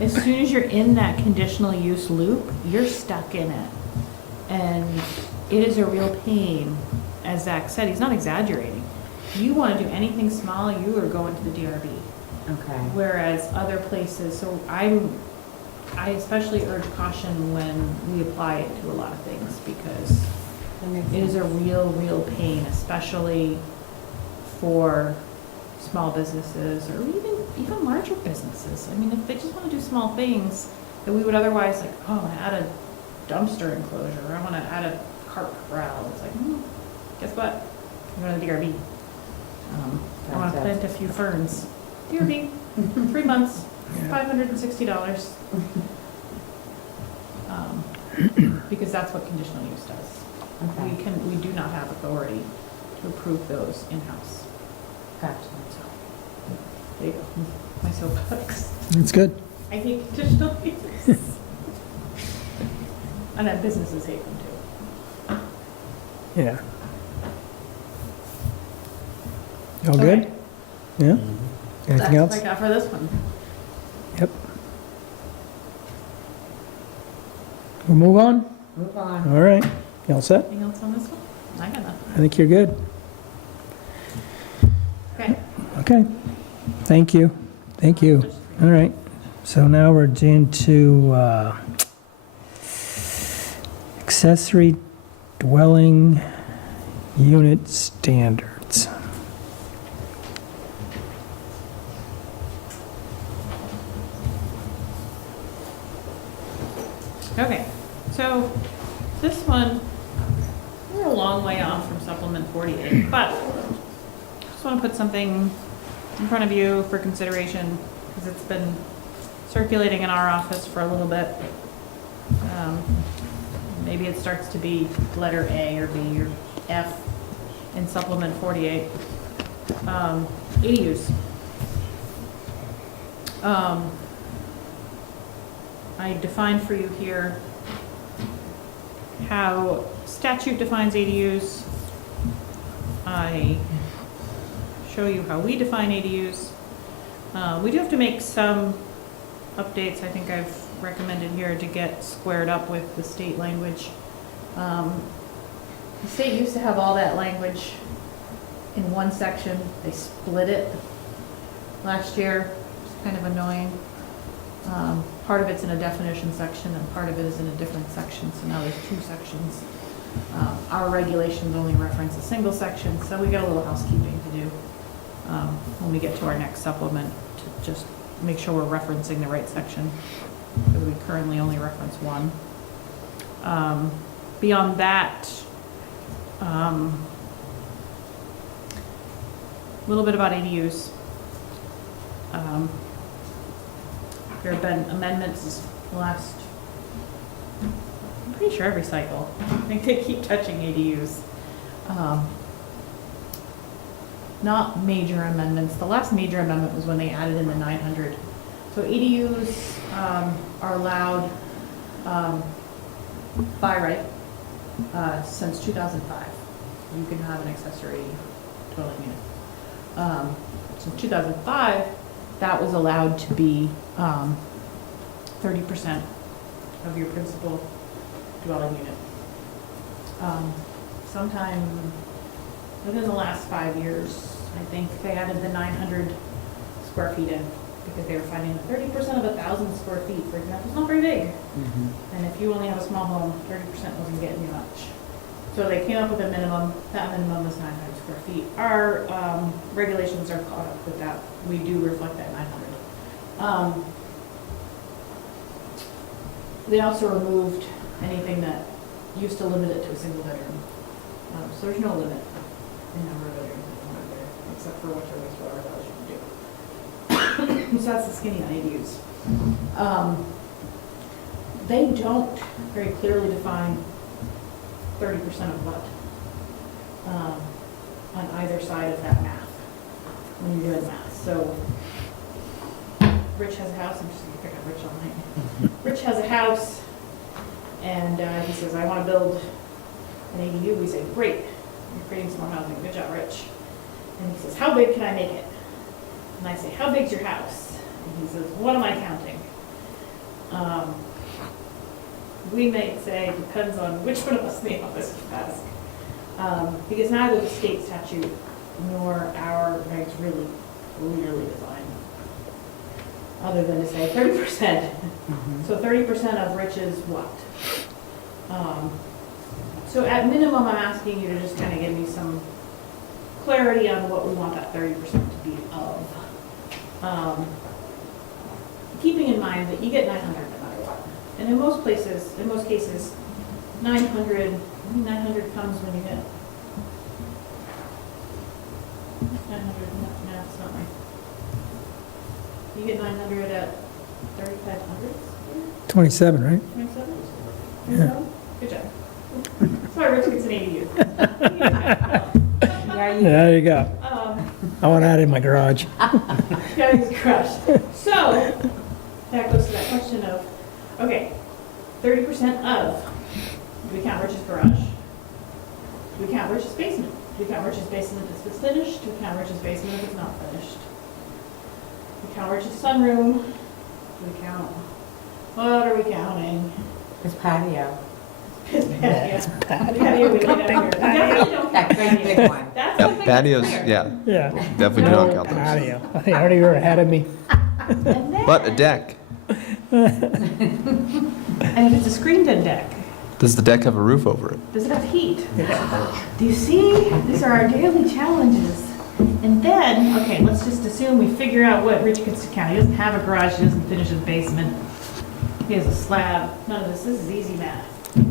As soon as you're in that conditional use loop, you're stuck in it. And it is a real pain, as Zach said, he's not exaggerating. You want to do anything small, you are going to the DRB. Okay. Whereas other places, so I especially urge caution when we apply it to a lot of things, because That makes it is a sense. real pain, especially for small businesses or even larger businesses. I mean, if they just want to do small things that we would otherwise like, oh, I want to add a dumpster enclosure, or I want to add a cart corral. It's like, guess what? I'm going to the DRB. I want to plant a few ferns. DRB, 3 months, $560. Because that's what conditional use does. Okay, We do not have authority to approve those in-house. gotcha. So, there you go, my soapbox. That's good. I hate conditional uses. And then businesses hate them too. Yeah. All good? Okay, Yeah? Anything that's else? what I got for this one. Yep. We'll move on? Move on. All right. You all set? Anything else on this one? I got nothing. I think you're good. Okay. Okay. Thank you. Thank you. All right. So now we're into accessory dwelling unit standards. Okay, so this one, we're a long way off from supplement 48, but just want to put something in front of you for consideration, because it's been circulating in our office for a little bit. Maybe it starts to be letter A or B or F in supplement 48. ADUs. I defined for you here how statute defines ADUs. I show you how we define ADUs. We do have to make some updates, I think I've recommended here, to get squared up with the state language. The state used to have all that language in one section. They split it last year. It's kind of annoying. Part of it's in a definition section and part of it is in a different section, so now there's two sections. Our regulations only reference a single section, so we got a little housekeeping to do when we get to our next supplement to just make sure we're referencing the right section, because we currently only reference one. Beyond that, a little bit about ADUs. There have been amendments the last, I'm pretty sure every cycle. I think they keep touching ADUs. Not major amendments. The last major amendment was when they added in the 900. So ADUs are allowed by right since 2005. You can have an accessory dwelling unit. Since 2005, that was allowed to be 30% of your principal dwelling unit. Sometime within the last 5 years, I think they added the 900 square feet in, because they were finding that 30% of 1,000 square feet, for example, is not very big. And if you only have a small home, 30% wasn't getting you much. So they came up with a minimum. That minimum is 900 square feet. Our regulations are caught up with that. We do reflect that 900. They also removed anything that used to limit it to a single bedroom. So there's no limit in number of bedrooms there, except for what your wastewater allows you to do. So that's the skinny on ADUs. They don't very clearly define 30% of what on either side of that math when you're doing math. So Rich has a house. I'm just going to pick up Rich all night. Rich has a house, and he says, I want to build an ADU. We say, great, you're creating some more housing. Good job, Rich. And he says, how big can I make it? And I say, how big's your house? And he says, what am I counting? We may say, depends on which one of us in the office you ask. Because neither the state statute nor our regs really clearly define, other than to say 30%. So 30% of Rich's what? So at minimum, I'm asking you to just kind of give me some clarity on what we want that 30% to be of. Keeping in mind that you get 900 no matter what. And in most places, in most cases, 900 comes when you hit 900, no, it's not right. You get 900 at 3,500? 27, right? 27? Yeah. Good job. That's why Rich gets an ADU. Yeah, you There you go. I want that in my garage. Yeah, he's crushed. So, that goes to that question of, okay, 30% of, do we count Rich's garage? Do we count Rich's basement? Do we count Rich's basement if it's finished? Do we count Rich's basement if it's not finished? Do we count Rich's sunroom? Do we count, what are we counting? His patio. His patio. The patio we laid out here. We definitely don't count That great patio. big one. That's Yeah, what makes it patios, clear. yeah, Yeah. definitely do not count those. Patio. I think I already were ahead of me. And then, But a deck, and if it's a screened-in deck, does the deck have a roof over it? does it have heat? Do you see? These are our daily challenges. And then, okay, let's just assume we figure out what Rich gets to count. He doesn't have a garage, he doesn't finish his basement. He has a slab. None of this is easy math. So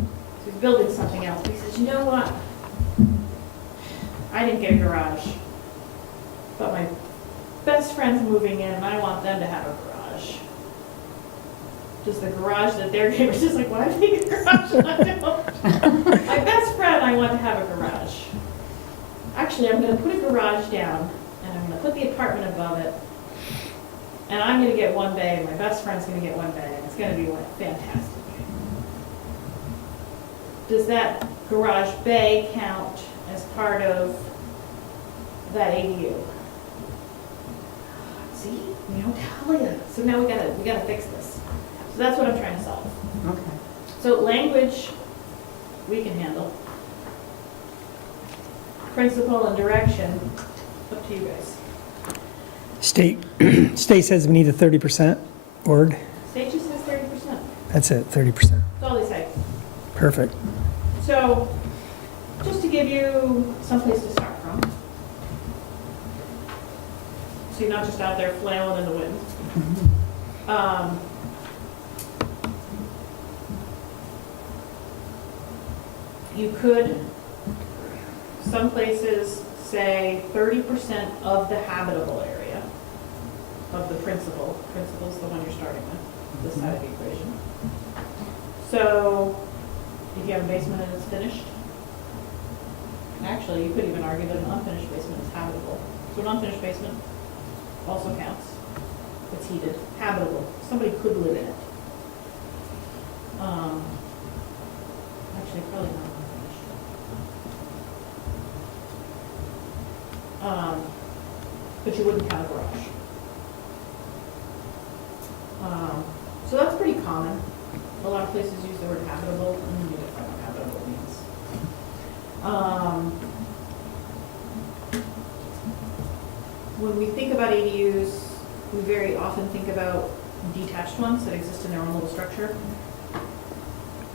he's building something else. He says, you know what? I didn't get a garage, but my best friend's moving in and I want them to have a garage. Does the garage that they're getting, it's just like, why do I need a garage? I don't. My best friend, I want to have a garage. Actually, I'm going to put a garage down, and I'm going to put the apartment above it, and I'm going to get one bay, and my best friend's going to get one bay, and it's going to be like fantastic. does that garage bay count as part of that ADU? See, we don't tell you. So now we gotta fix this. So that's what I'm trying to solve. Okay. So language, we can handle. Principle and direction, up to you guys. State says we need a 30% word. State just says 30%. That's it, 30%. That's all they say. Perfect. So, just to give you some place to start from. So you're not just out there flailing in the wind. You could, some places say 30% of the habitable area of the principal. Principal's the one you're starting with, this side of the equation. So, if you have a basement and it's finished, actually, you could even argue that an unfinished basement is habitable. So an unfinished basement also counts. It's heated, habitable. Somebody could live in it. Actually, probably not unfinished. But you wouldn't count a garage. So that's pretty common. A lot of places use the word habitable, and then you define what habitable means. When we think about ADUs, we very often think about detached ones that exist in their own little structure.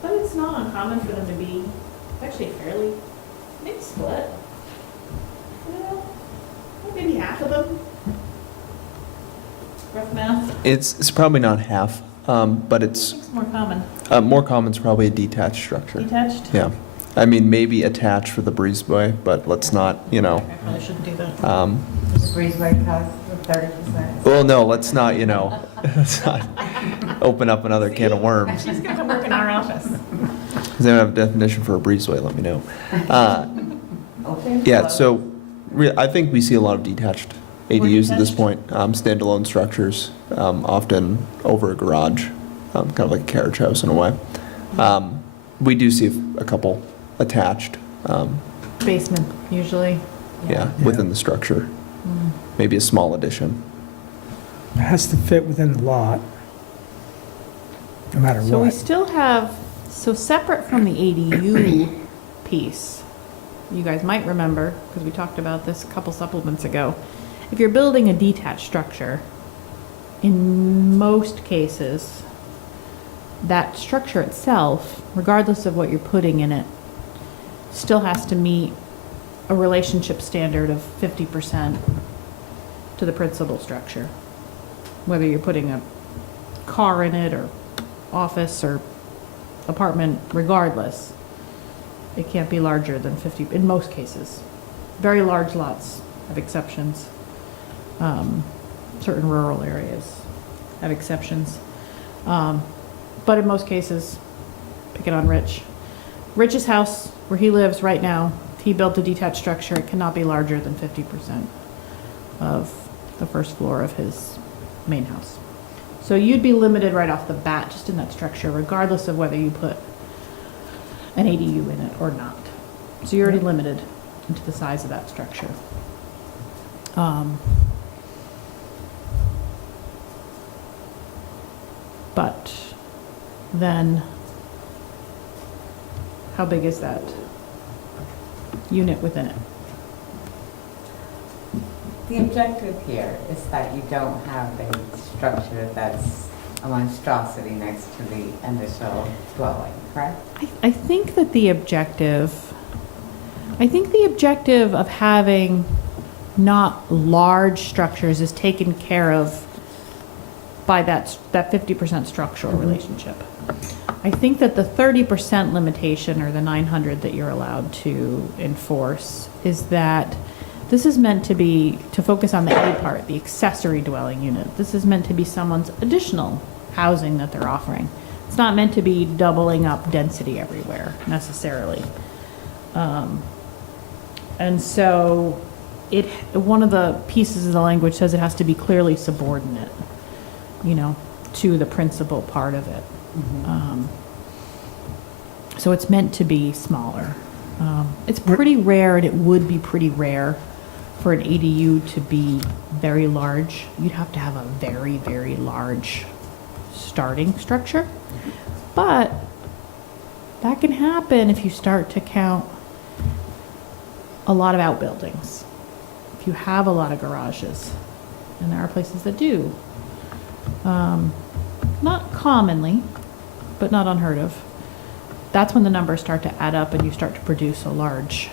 But it's not uncommon for them to be actually fairly, maybe split. You know, maybe half of them. Rough math. It's probably not half, but it's It's more common. more common is probably a detached structure. Detached? Yeah. I mean, maybe attached for the breezeway, but let's not, I probably shouldn't do that. Breezeway costs 30%. Well, no, let's not, let's not open up another can of worms. She's gonna come work in our office. If they don't have a definition for a breezeway, let me know. Open, Yeah, closed. so I think we see a lot of detached ADUs at this detached? point, standalone structures, often over a garage, kind of like a carriage house in a way. We do see a couple attached, Basement, usually. yeah, within the structure, maybe a small addition. It has to fit within the lot, no matter So we what. still have, so separate from the ADU piece, you guys might remember, because we talked about this a couple supplements ago, if you're building a detached structure, in most cases, that structure itself, regardless of what you're putting in it, still has to meet a relationship standard of 50% to the principal structure. Whether you're putting a car in it or office or apartment, regardless, it can't be larger than 50, in most cases. Very large lots have exceptions. Certain rural areas have exceptions. But in most cases, pick it on Rich. Rich's house, where he lives right now, if he built a detached structure, it cannot be larger than 50% of the first floor of his main house. So you'd be limited right off the bat just in that structure, regardless of whether you put an ADU in it or not. So you're already limited into the size of that structure. But then, how big is that unit within it? The objective here is that you don't have a structure that's a monstrosity next to the initial dwelling, correct? I think that the objective of having not large structures is taken care of by that 50% structural relationship. I think that the 30% limitation, or the 900 that you're allowed to enforce, is that this is meant to be, to focus on the A part, the accessory dwelling unit. This is meant to be someone's additional housing that they're offering. It's not meant to be doubling up density everywhere, necessarily. And so, one of the pieces of the language says it has to be clearly subordinate, to the principal part of it. So it's meant to be smaller. It's pretty rare, and it would be pretty rare for an ADU to be very large. You'd have to have a very, very large starting structure. But that can happen if you start to count a lot of outbuildings. If you have a lot of garages, and there are places that do. Not commonly, but not unheard of. That's when the numbers start to add up and you start to produce a large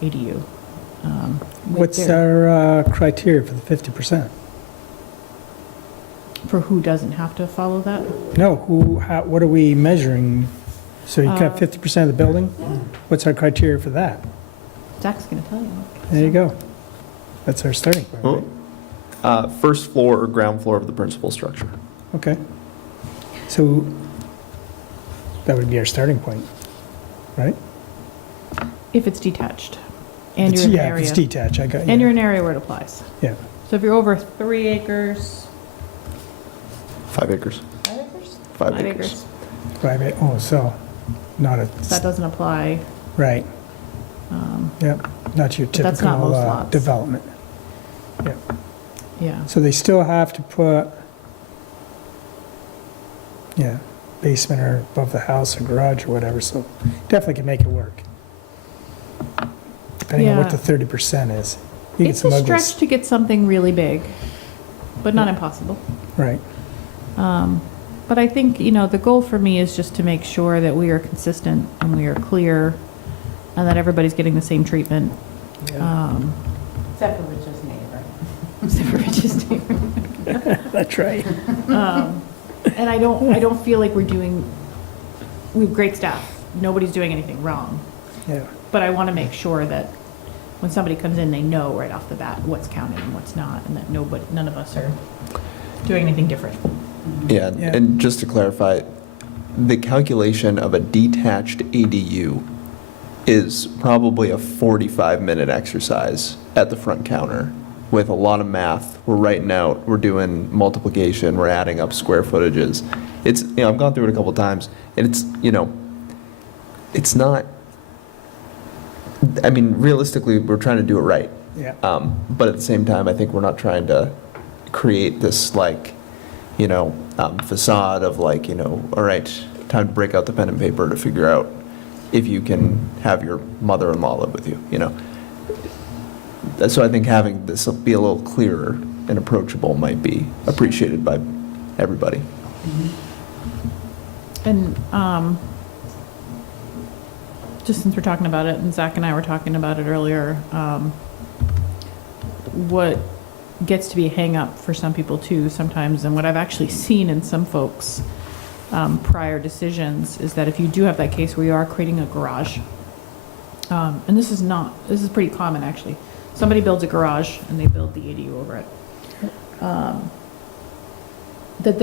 ADU. What's our criteria for the 50%? For who doesn't have to follow that? No, what are we measuring? So you got 50% of the building? What's our criteria for that? Zach's gonna tell you. There you go. That's our starting point, right? First floor or ground floor of the principal structure. Okay. So that would be our starting point, right? If it's detached, and you're in an Yeah, if it's area, detached, I got you. and you're in an area where it applies. Yeah, So if you're over 3 acres, 5 acres. 5 acres? 5 5 acres. so not a, That doesn't apply. right, yep, not your But that's not typical most lots. development. Yeah, Yeah. so they still have to put, yeah, basement or above the house or garage or whatever, so definitely can make it work. Depending on what Yeah. the 30% is. You get It's some a ugly stretch to get something really big, but not impossible. Right, But I think, the goal for me is just to make sure that we are consistent and we are clear and that everybody's getting the same treatment. Except for Rich's neighbor. Except for Rich's neighbor. that's right. And I don't feel like we have great staff. Nobody's doing anything wrong. Yeah, But I want to make sure that when somebody comes in, they know right off the bat what's counted and what's not, and that none of us are doing anything different. Yeah, Yeah. and just to clarify, the calculation of a detached ADU is probably a 45-minute exercise at the front counter with a lot of math. We're writing out, we're doing multiplication, we're adding up square footages. It's, I've gone through it a couple times, and it's not, I mean, realistically, we're trying to do it right. yeah. But at the same time, I think we're not trying to create this facade of all right, time to break out the pen and paper to figure out if you can have your mother-in-law live with you, So I think having this be a little clearer and approachable might be appreciated by everybody. And just since we're talking about it, and Zach and I were talking about it earlier, what gets to be a hang-up for some people too sometimes, and what I've actually seen in some folks' prior decisions, is that if you do have that case where you are creating a garage, and this is pretty common actually. Somebody builds a garage and they build the ADU over it. That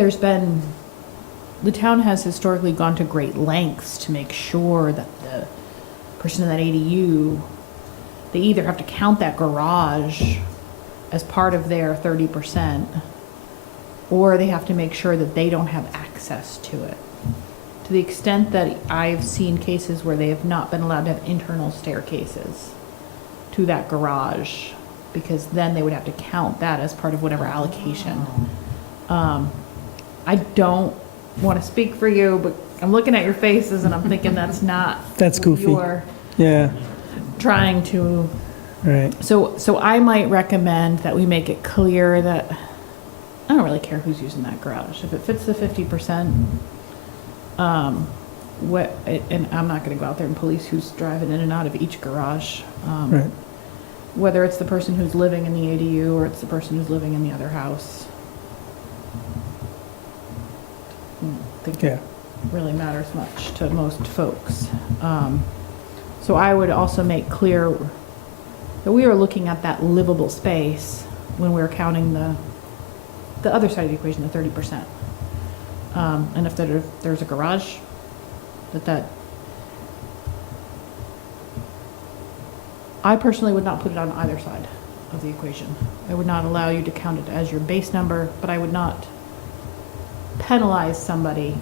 the town has historically gone to great lengths to make sure that the person in that ADU, they either have to count that garage as part of their 30%, or they have to make sure that they don't have access to it. To the extent that I've seen cases where they have not been allowed to have internal staircases to that garage, because then they would have to count that as part of whatever allocation. I don't want to speak for you, but I'm looking at your faces and I'm thinking that's not That's what goofy. you're Yeah, trying to. right. So I might recommend that we make it clear that I don't really care who's using that garage. If it fits the 50%, and I'm not going to go out there and police who's driving in and out of each garage. Right. Whether it's the person who's living in the ADU or it's the person who's living in the other house. I don't think Yeah, it really matters much to most folks. So I would also make clear that we are looking at that livable space when we're counting the other side of the equation, the 30%. And if there's a garage, that I personally would not put it on either side of the equation. I would not allow you to count it as your base number, but I would not penalize somebody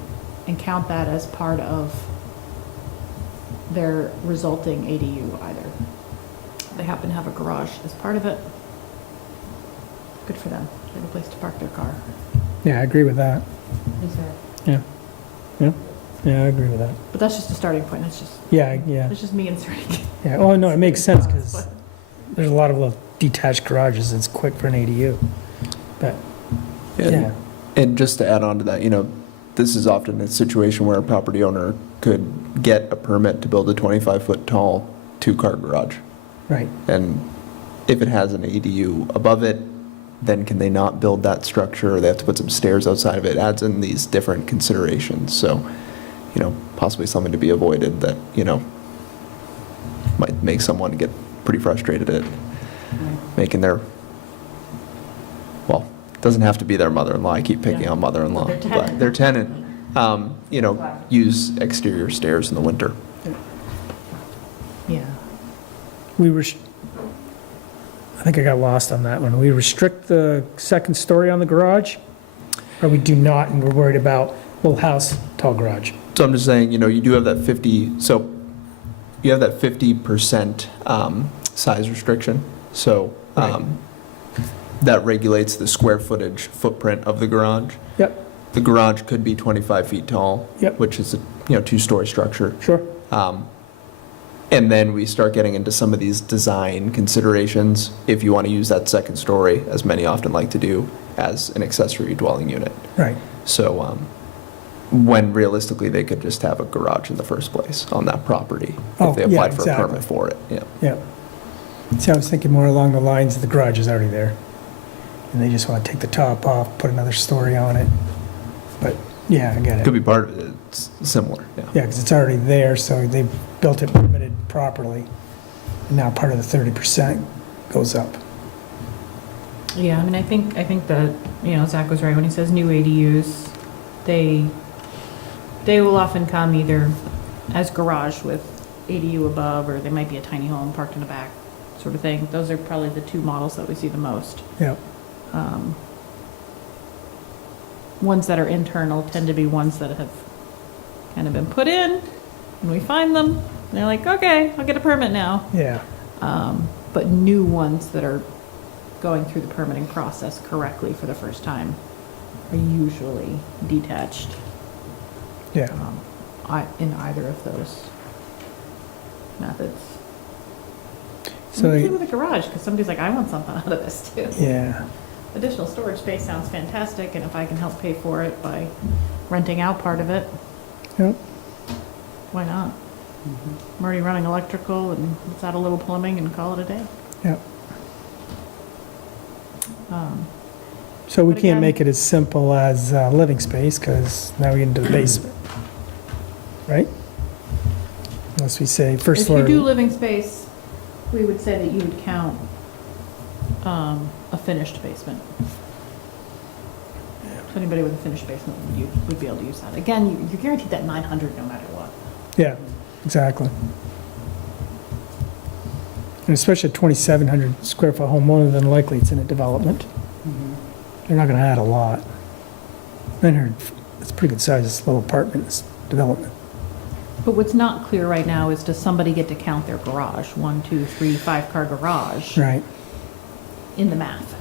and count that as part of their resulting ADU either. They happen to have a garage as part of it. Good for them. They have a place to park their car. Yeah, I agree with that. Is there- Yeah. Yeah, yeah, I agree with that. But that's just a starting point. Yeah, yeah, That's just me inserting. yeah. Oh, no, it makes sense because there's a lot of little detached garages. It's quick for an ADU. But, yeah, And just to add on to that, this is often a situation where a property owner could get a permit to build a 25-foot tall two-car garage. right. And if it has an ADU above it, then can they not build that structure, or they have to put some stairs outside of it? Adds in these different considerations. So, possibly something to be avoided that, might make someone get pretty frustrated at making their, well, doesn't have to be their mother-in-law. I keep picking Yeah. on mother-in-law. Their tenant. But their tenant, use exterior stairs in the winter. Yeah. I think I got lost on that one. We restrict the second story on the garage, or we do not, and we're worried about little house, tall garage? So I'm just saying, you do have that 50, so you have that 50% size restriction. So that regulates the square footage footprint of the garage. Yep, The garage could be 25 feet tall. Yep. Which is a, two-story structure. sure. And then we start getting into some of these design considerations, if you want to use that second story, as many often like to do, as an accessory dwelling unit. Right, So, when realistically, they could just have a garage in the first place on that property, Oh, if they yeah, applied for a exactly. permit for it, yeah. yeah. See, I was thinking more along the lines of the garage is already there, and they just want to take the top off, put another story on it. But, yeah, I get Could it. be part of it, it's similar, yeah. Yeah, because it's already there, so they built it permitted properly, and now part of the 30% goes up. Yeah, I mean, I think that, Zach was right when he says new ADUs, they will often come either as garage with ADU above, or they might be a tiny home parked in the back, sort of thing. Those are probably the two models that we see the most. Yeah, Ones that are internal tend to be ones that have kind of been put in, and we find them, and they're like, okay, I'll get a permit now. yeah, But new ones that are going through the permitting process correctly for the first time are usually detached yeah. in either of those methods. So, Usually with a garage, because somebody's like, I want something out of this too. yeah, Additional storage space sounds fantastic, and if I can help pay for it by renting out part of it, Yep. why not? I'm already running electrical, and let's add a little plumbing and call it a day. Yep. Um, So we But can't again- make it as simple as living space, because now we get into the basement, right? Unless we say first If floor. you do living space, we would say that you would count a finished basement. So anybody with a finished basement would be able to use that. Again, you're guaranteed that 900 no matter what. Yeah, exactly. And especially a 2,700 square foot home, more than likely it's in a development. They're not gonna add a lot. 900, it's a pretty good size little apartment, it's development. But what's not clear right now is, does somebody get to count their garage, 1, 2, 3, 5-car garage, Right, in the math?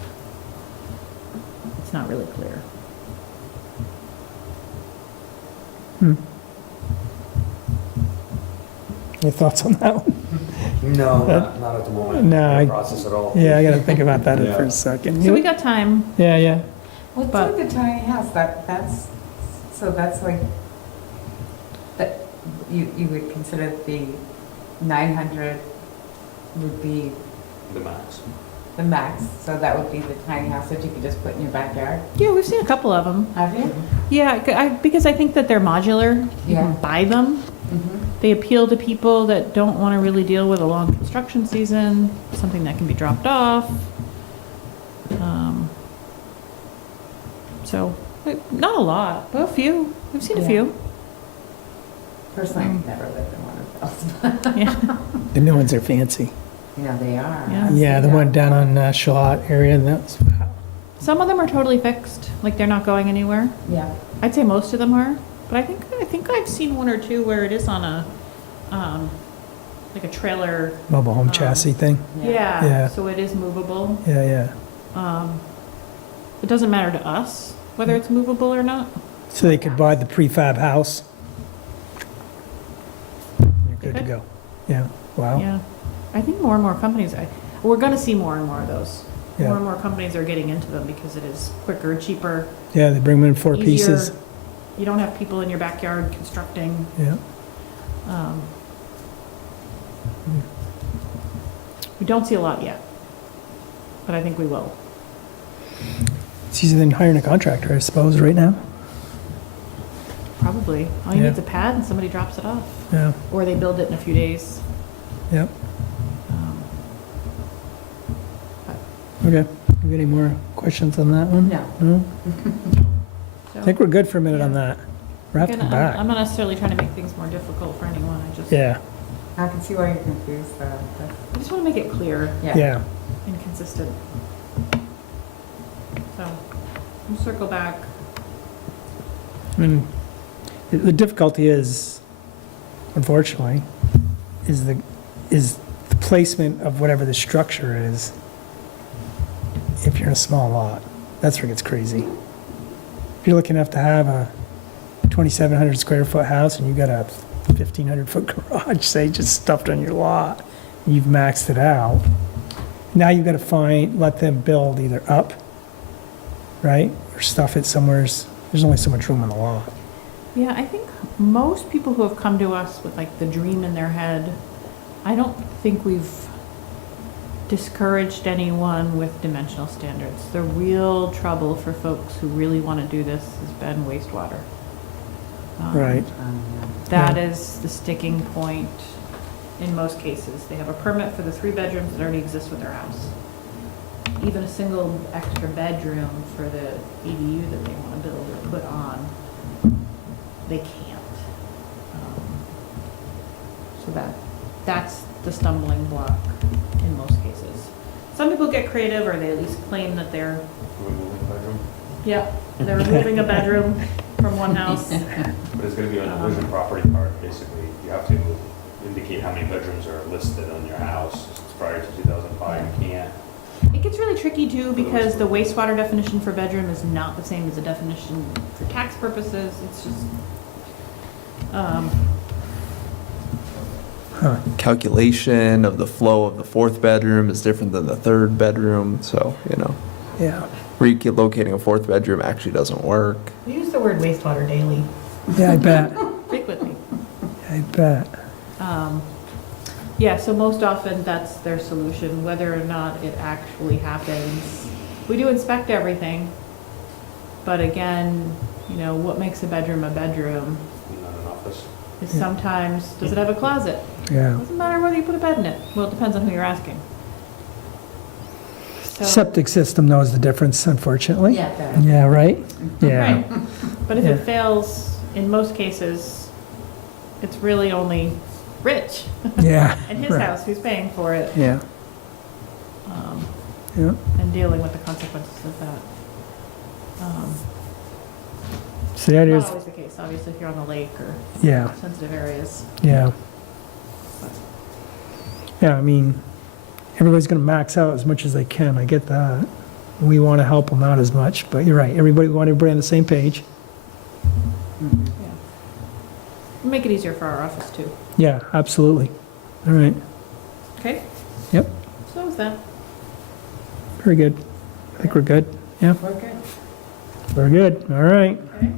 It's not really clear. any thoughts on that one? No, not at the moment. No, I- Process at all. Yeah, I gotta think about that Yeah. for a second. So we got time. Yeah, yeah, What's But- with the tiny house? That's like, that, you would consider the 900 would be The max. the max, so that would be the tiny house that you could just put in your backyard? Yeah, we've seen a couple of them. Have you? Yeah, because I think that they're modular. You Yeah. can buy them. They appeal to people that don't want to really deal with a long construction season, something that can be dropped off. So, not a lot, but a few. We've seen a Yeah. few. Personally, I've never lived in one of those. Yeah. the new ones are fancy. You know, they are. Yeah. Yeah, the one down on Charlotte area, that's, Some of them are totally fixed, like they're not going anywhere. Yeah. I'd say most of them are, but I think I've seen one or two where it is on a like a trailer. Mobile home chassis thing. Yeah, Yeah. so it is movable. Yeah. It doesn't matter to us whether it's movable or not. So they could buy the prefab house. You're good to Okay. go. Yeah, wow. Yeah. I think more and more companies, we're gonna see more and more of those. More Yeah, and more companies are getting into them because it is quicker, cheaper, yeah, they bring them in 4 pieces. easier. You don't have people in your backyard constructing. Yeah, We don't see a lot yet, but I think we will. it's easier than hiring a contractor, I suppose, right now. Probably. All you Yeah. need is a pad and somebody drops it off. Yeah, Or they build it in a few days. yep, Um, okay. You got any more questions on that one? No. No? so- I think we're good for a minute on that. We're have to Again, come I'm back. not necessarily trying to make things more difficult for anyone. Yeah, I can see why you're confused, though. I just want to make it clear yeah, and consistent. So, we'll circle back. I mean, the difficulty is, unfortunately, is the placement of whatever the structure is if you're in a small lot. That's where it gets crazy. If you're looking enough to have a 2,700 square foot house and you got a 1,500 foot garage, say, just stuffed on your lot, you've maxed it out. Now you've got to let them build either up, right, or stuff it somewhere. There's only so much room on the lot. Yeah, I think most people who have come to us with like the dream in their head, I don't think we've discouraged anyone with dimensional standards. The real trouble for folks who really want to do this has been wastewater. Right. That is the sticking point in most cases. They have a permit for the 3 bedrooms that already exist with their house. Even a single extra bedroom for the ADU that they want to build or put on, they can't. So that's the stumbling block in most cases. Some people get creative, or they at least claim that they're, Removing bedroom, they're removing a bedroom from one house. but it's gonna be on the vision property part, basically. You have to indicate how many bedrooms are listed on your house. It's prior to 2005, you can't. It gets really tricky too, because the wastewater definition for bedroom is not the same as the definition for tax purposes. It's just, Calculation of the flow of the 4th bedroom is different than the 3rd bedroom, so, Yeah. relocating a 4th bedroom actually doesn't work. we use the word wastewater daily, Yeah, I bet. frequently. I bet. Yeah, so most often that's their solution, whether or not it actually happens. We do inspect everything, but again, what makes a bedroom Not an office. is Yeah. sometimes, does it have a closet? Yeah. Doesn't matter whether you put a bed in it. Well, it depends on who you're asking. So- Septic system knows the difference, unfortunately. Yeah, that. Yeah, right? Yeah. Right. But if Yeah. it fails, in most cases, it's really only Rich Yeah. and his right. house who's paying for it, Yeah. Yeah. and dealing with the consequences of that. So the idea Not is, always the case, obviously, if you're on the lake or yeah, sensitive areas. yeah. Yeah, I mean, everybody's going to max out as much as they can. I get that. We want to help them out as much, but you're right. We want everybody on the same page. Yeah. Make it easier for our office too. Yeah, absolutely. All right. Okay? Yep. So that was that. Very good. I think we're good. Yeah, We're good. we're good. All right. Okay.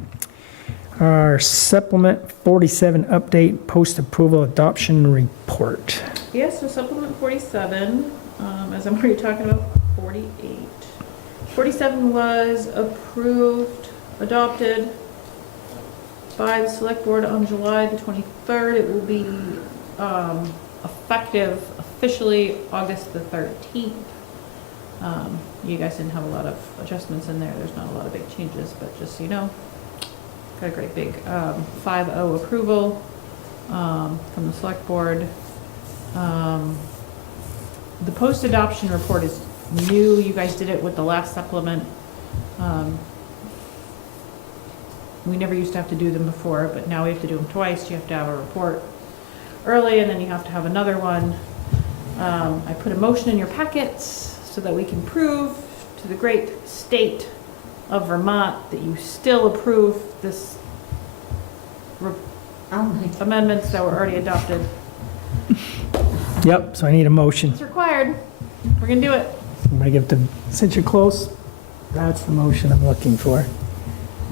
Our supplement 47 update post-approval adoption report. Yeah, so supplement 47, as I'm already talking about, 48. 47 was approved, adopted by the select board on July the 23rd. It will be effective officially August the 13th. You guys didn't have a lot of adjustments in there. There's not a lot of big changes, but just so you know, got a great big 5-0 approval from the select board. The post-adoption report is new. You guys did it with the last supplement. We never used to have to do them before, but now we have to do them twice. You have to have a report early, and then you have to have another one. I put a motion in your packets so that we can prove to the great state of Vermont that you still approve this Oh my God. amendments that were already adopted. Yep, so I need a motion. It's required. We're gonna do it. I'm gonna give the, since you're close, that's the motion I'm looking for.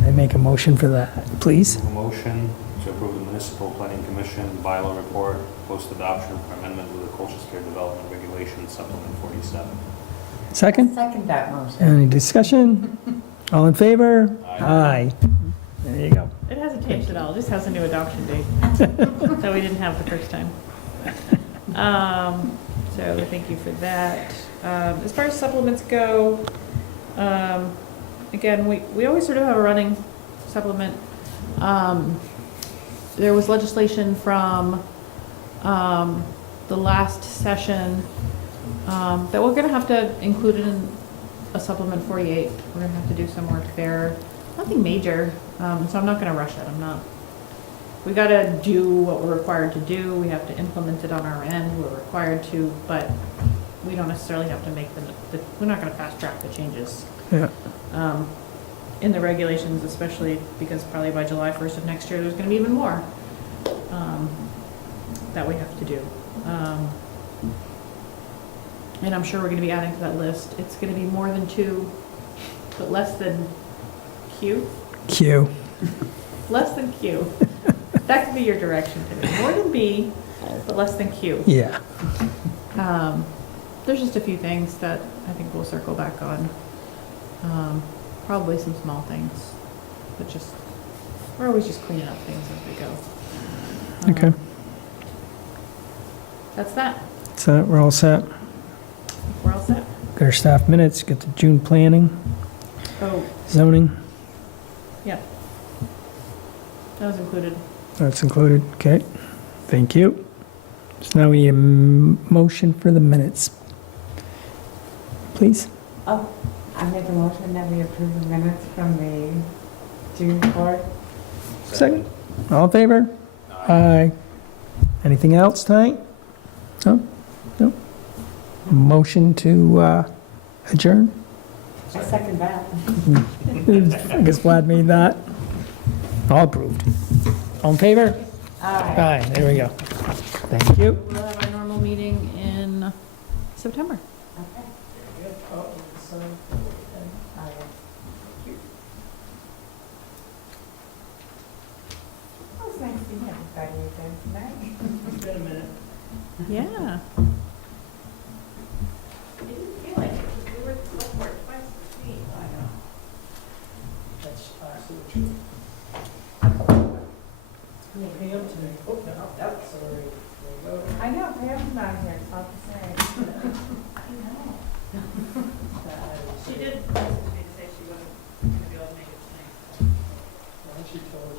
I make a motion for that, please. A motion to approve the Municipal Planning Commission bylaw report, post-adoption for amendment to the Colchester Development Regulations Supplement 47. Second? Second that motion. Any discussion? All in favor? Aye. There you go. It hasn't changed at all. It just has a new adoption date that we didn't have the first time. So thank you for that. As far as supplements go, again, we always sort of have a running supplement. There was legislation from the last session that we're gonna have to include it in a supplement 48. We're gonna have to do some work there. Nothing major, so I'm not gonna rush it. We gotta do what we're required to do. We have to implement it on our end. We're required to, but we don't necessarily have to make we're not gonna fast track the changes. Yeah. In the regulations, especially because probably by July 1st of next year, there's gonna be even more, that we have to do. And I'm sure we're gonna be adding to that list. It's gonna be more than 2, but less than Q. Q. Less than Q. That could be your direction to me. More than B, but less than Q. Yeah. There's just a few things that I think we'll circle back on. Probably some small things, but we're always just cleaning up things as we go. Okay. That's that. So we're all set. We're all set. Got our staff minutes, get the June planning, Oh, zoning, yeah. That was included. that's included. Okay. Thank you. So now we need a motion for the minutes. Please. Oh, I make a motion that we approve the minutes from the June 4th. Second. All in favor? Aye. Anything else tonight? No? No? Motion to adjourn? I second that. I guess Vlad made that. All approved. All in favor? Aye. Aye, there we go. Thank you. We'll have our normal meeting in September. Okay. It was nice seeing everybody again tonight. It's been a minute. Yeah. It didn't feel like it, because we were at the select board twice this week. I know. That's absolutely true. Well, Pam today. Oh, no, that's already, there you go. I know, Pam's not here, it's hard to say. I know. She did message me to say she wasn't going to be able to make it tonight. Why don't you tell her?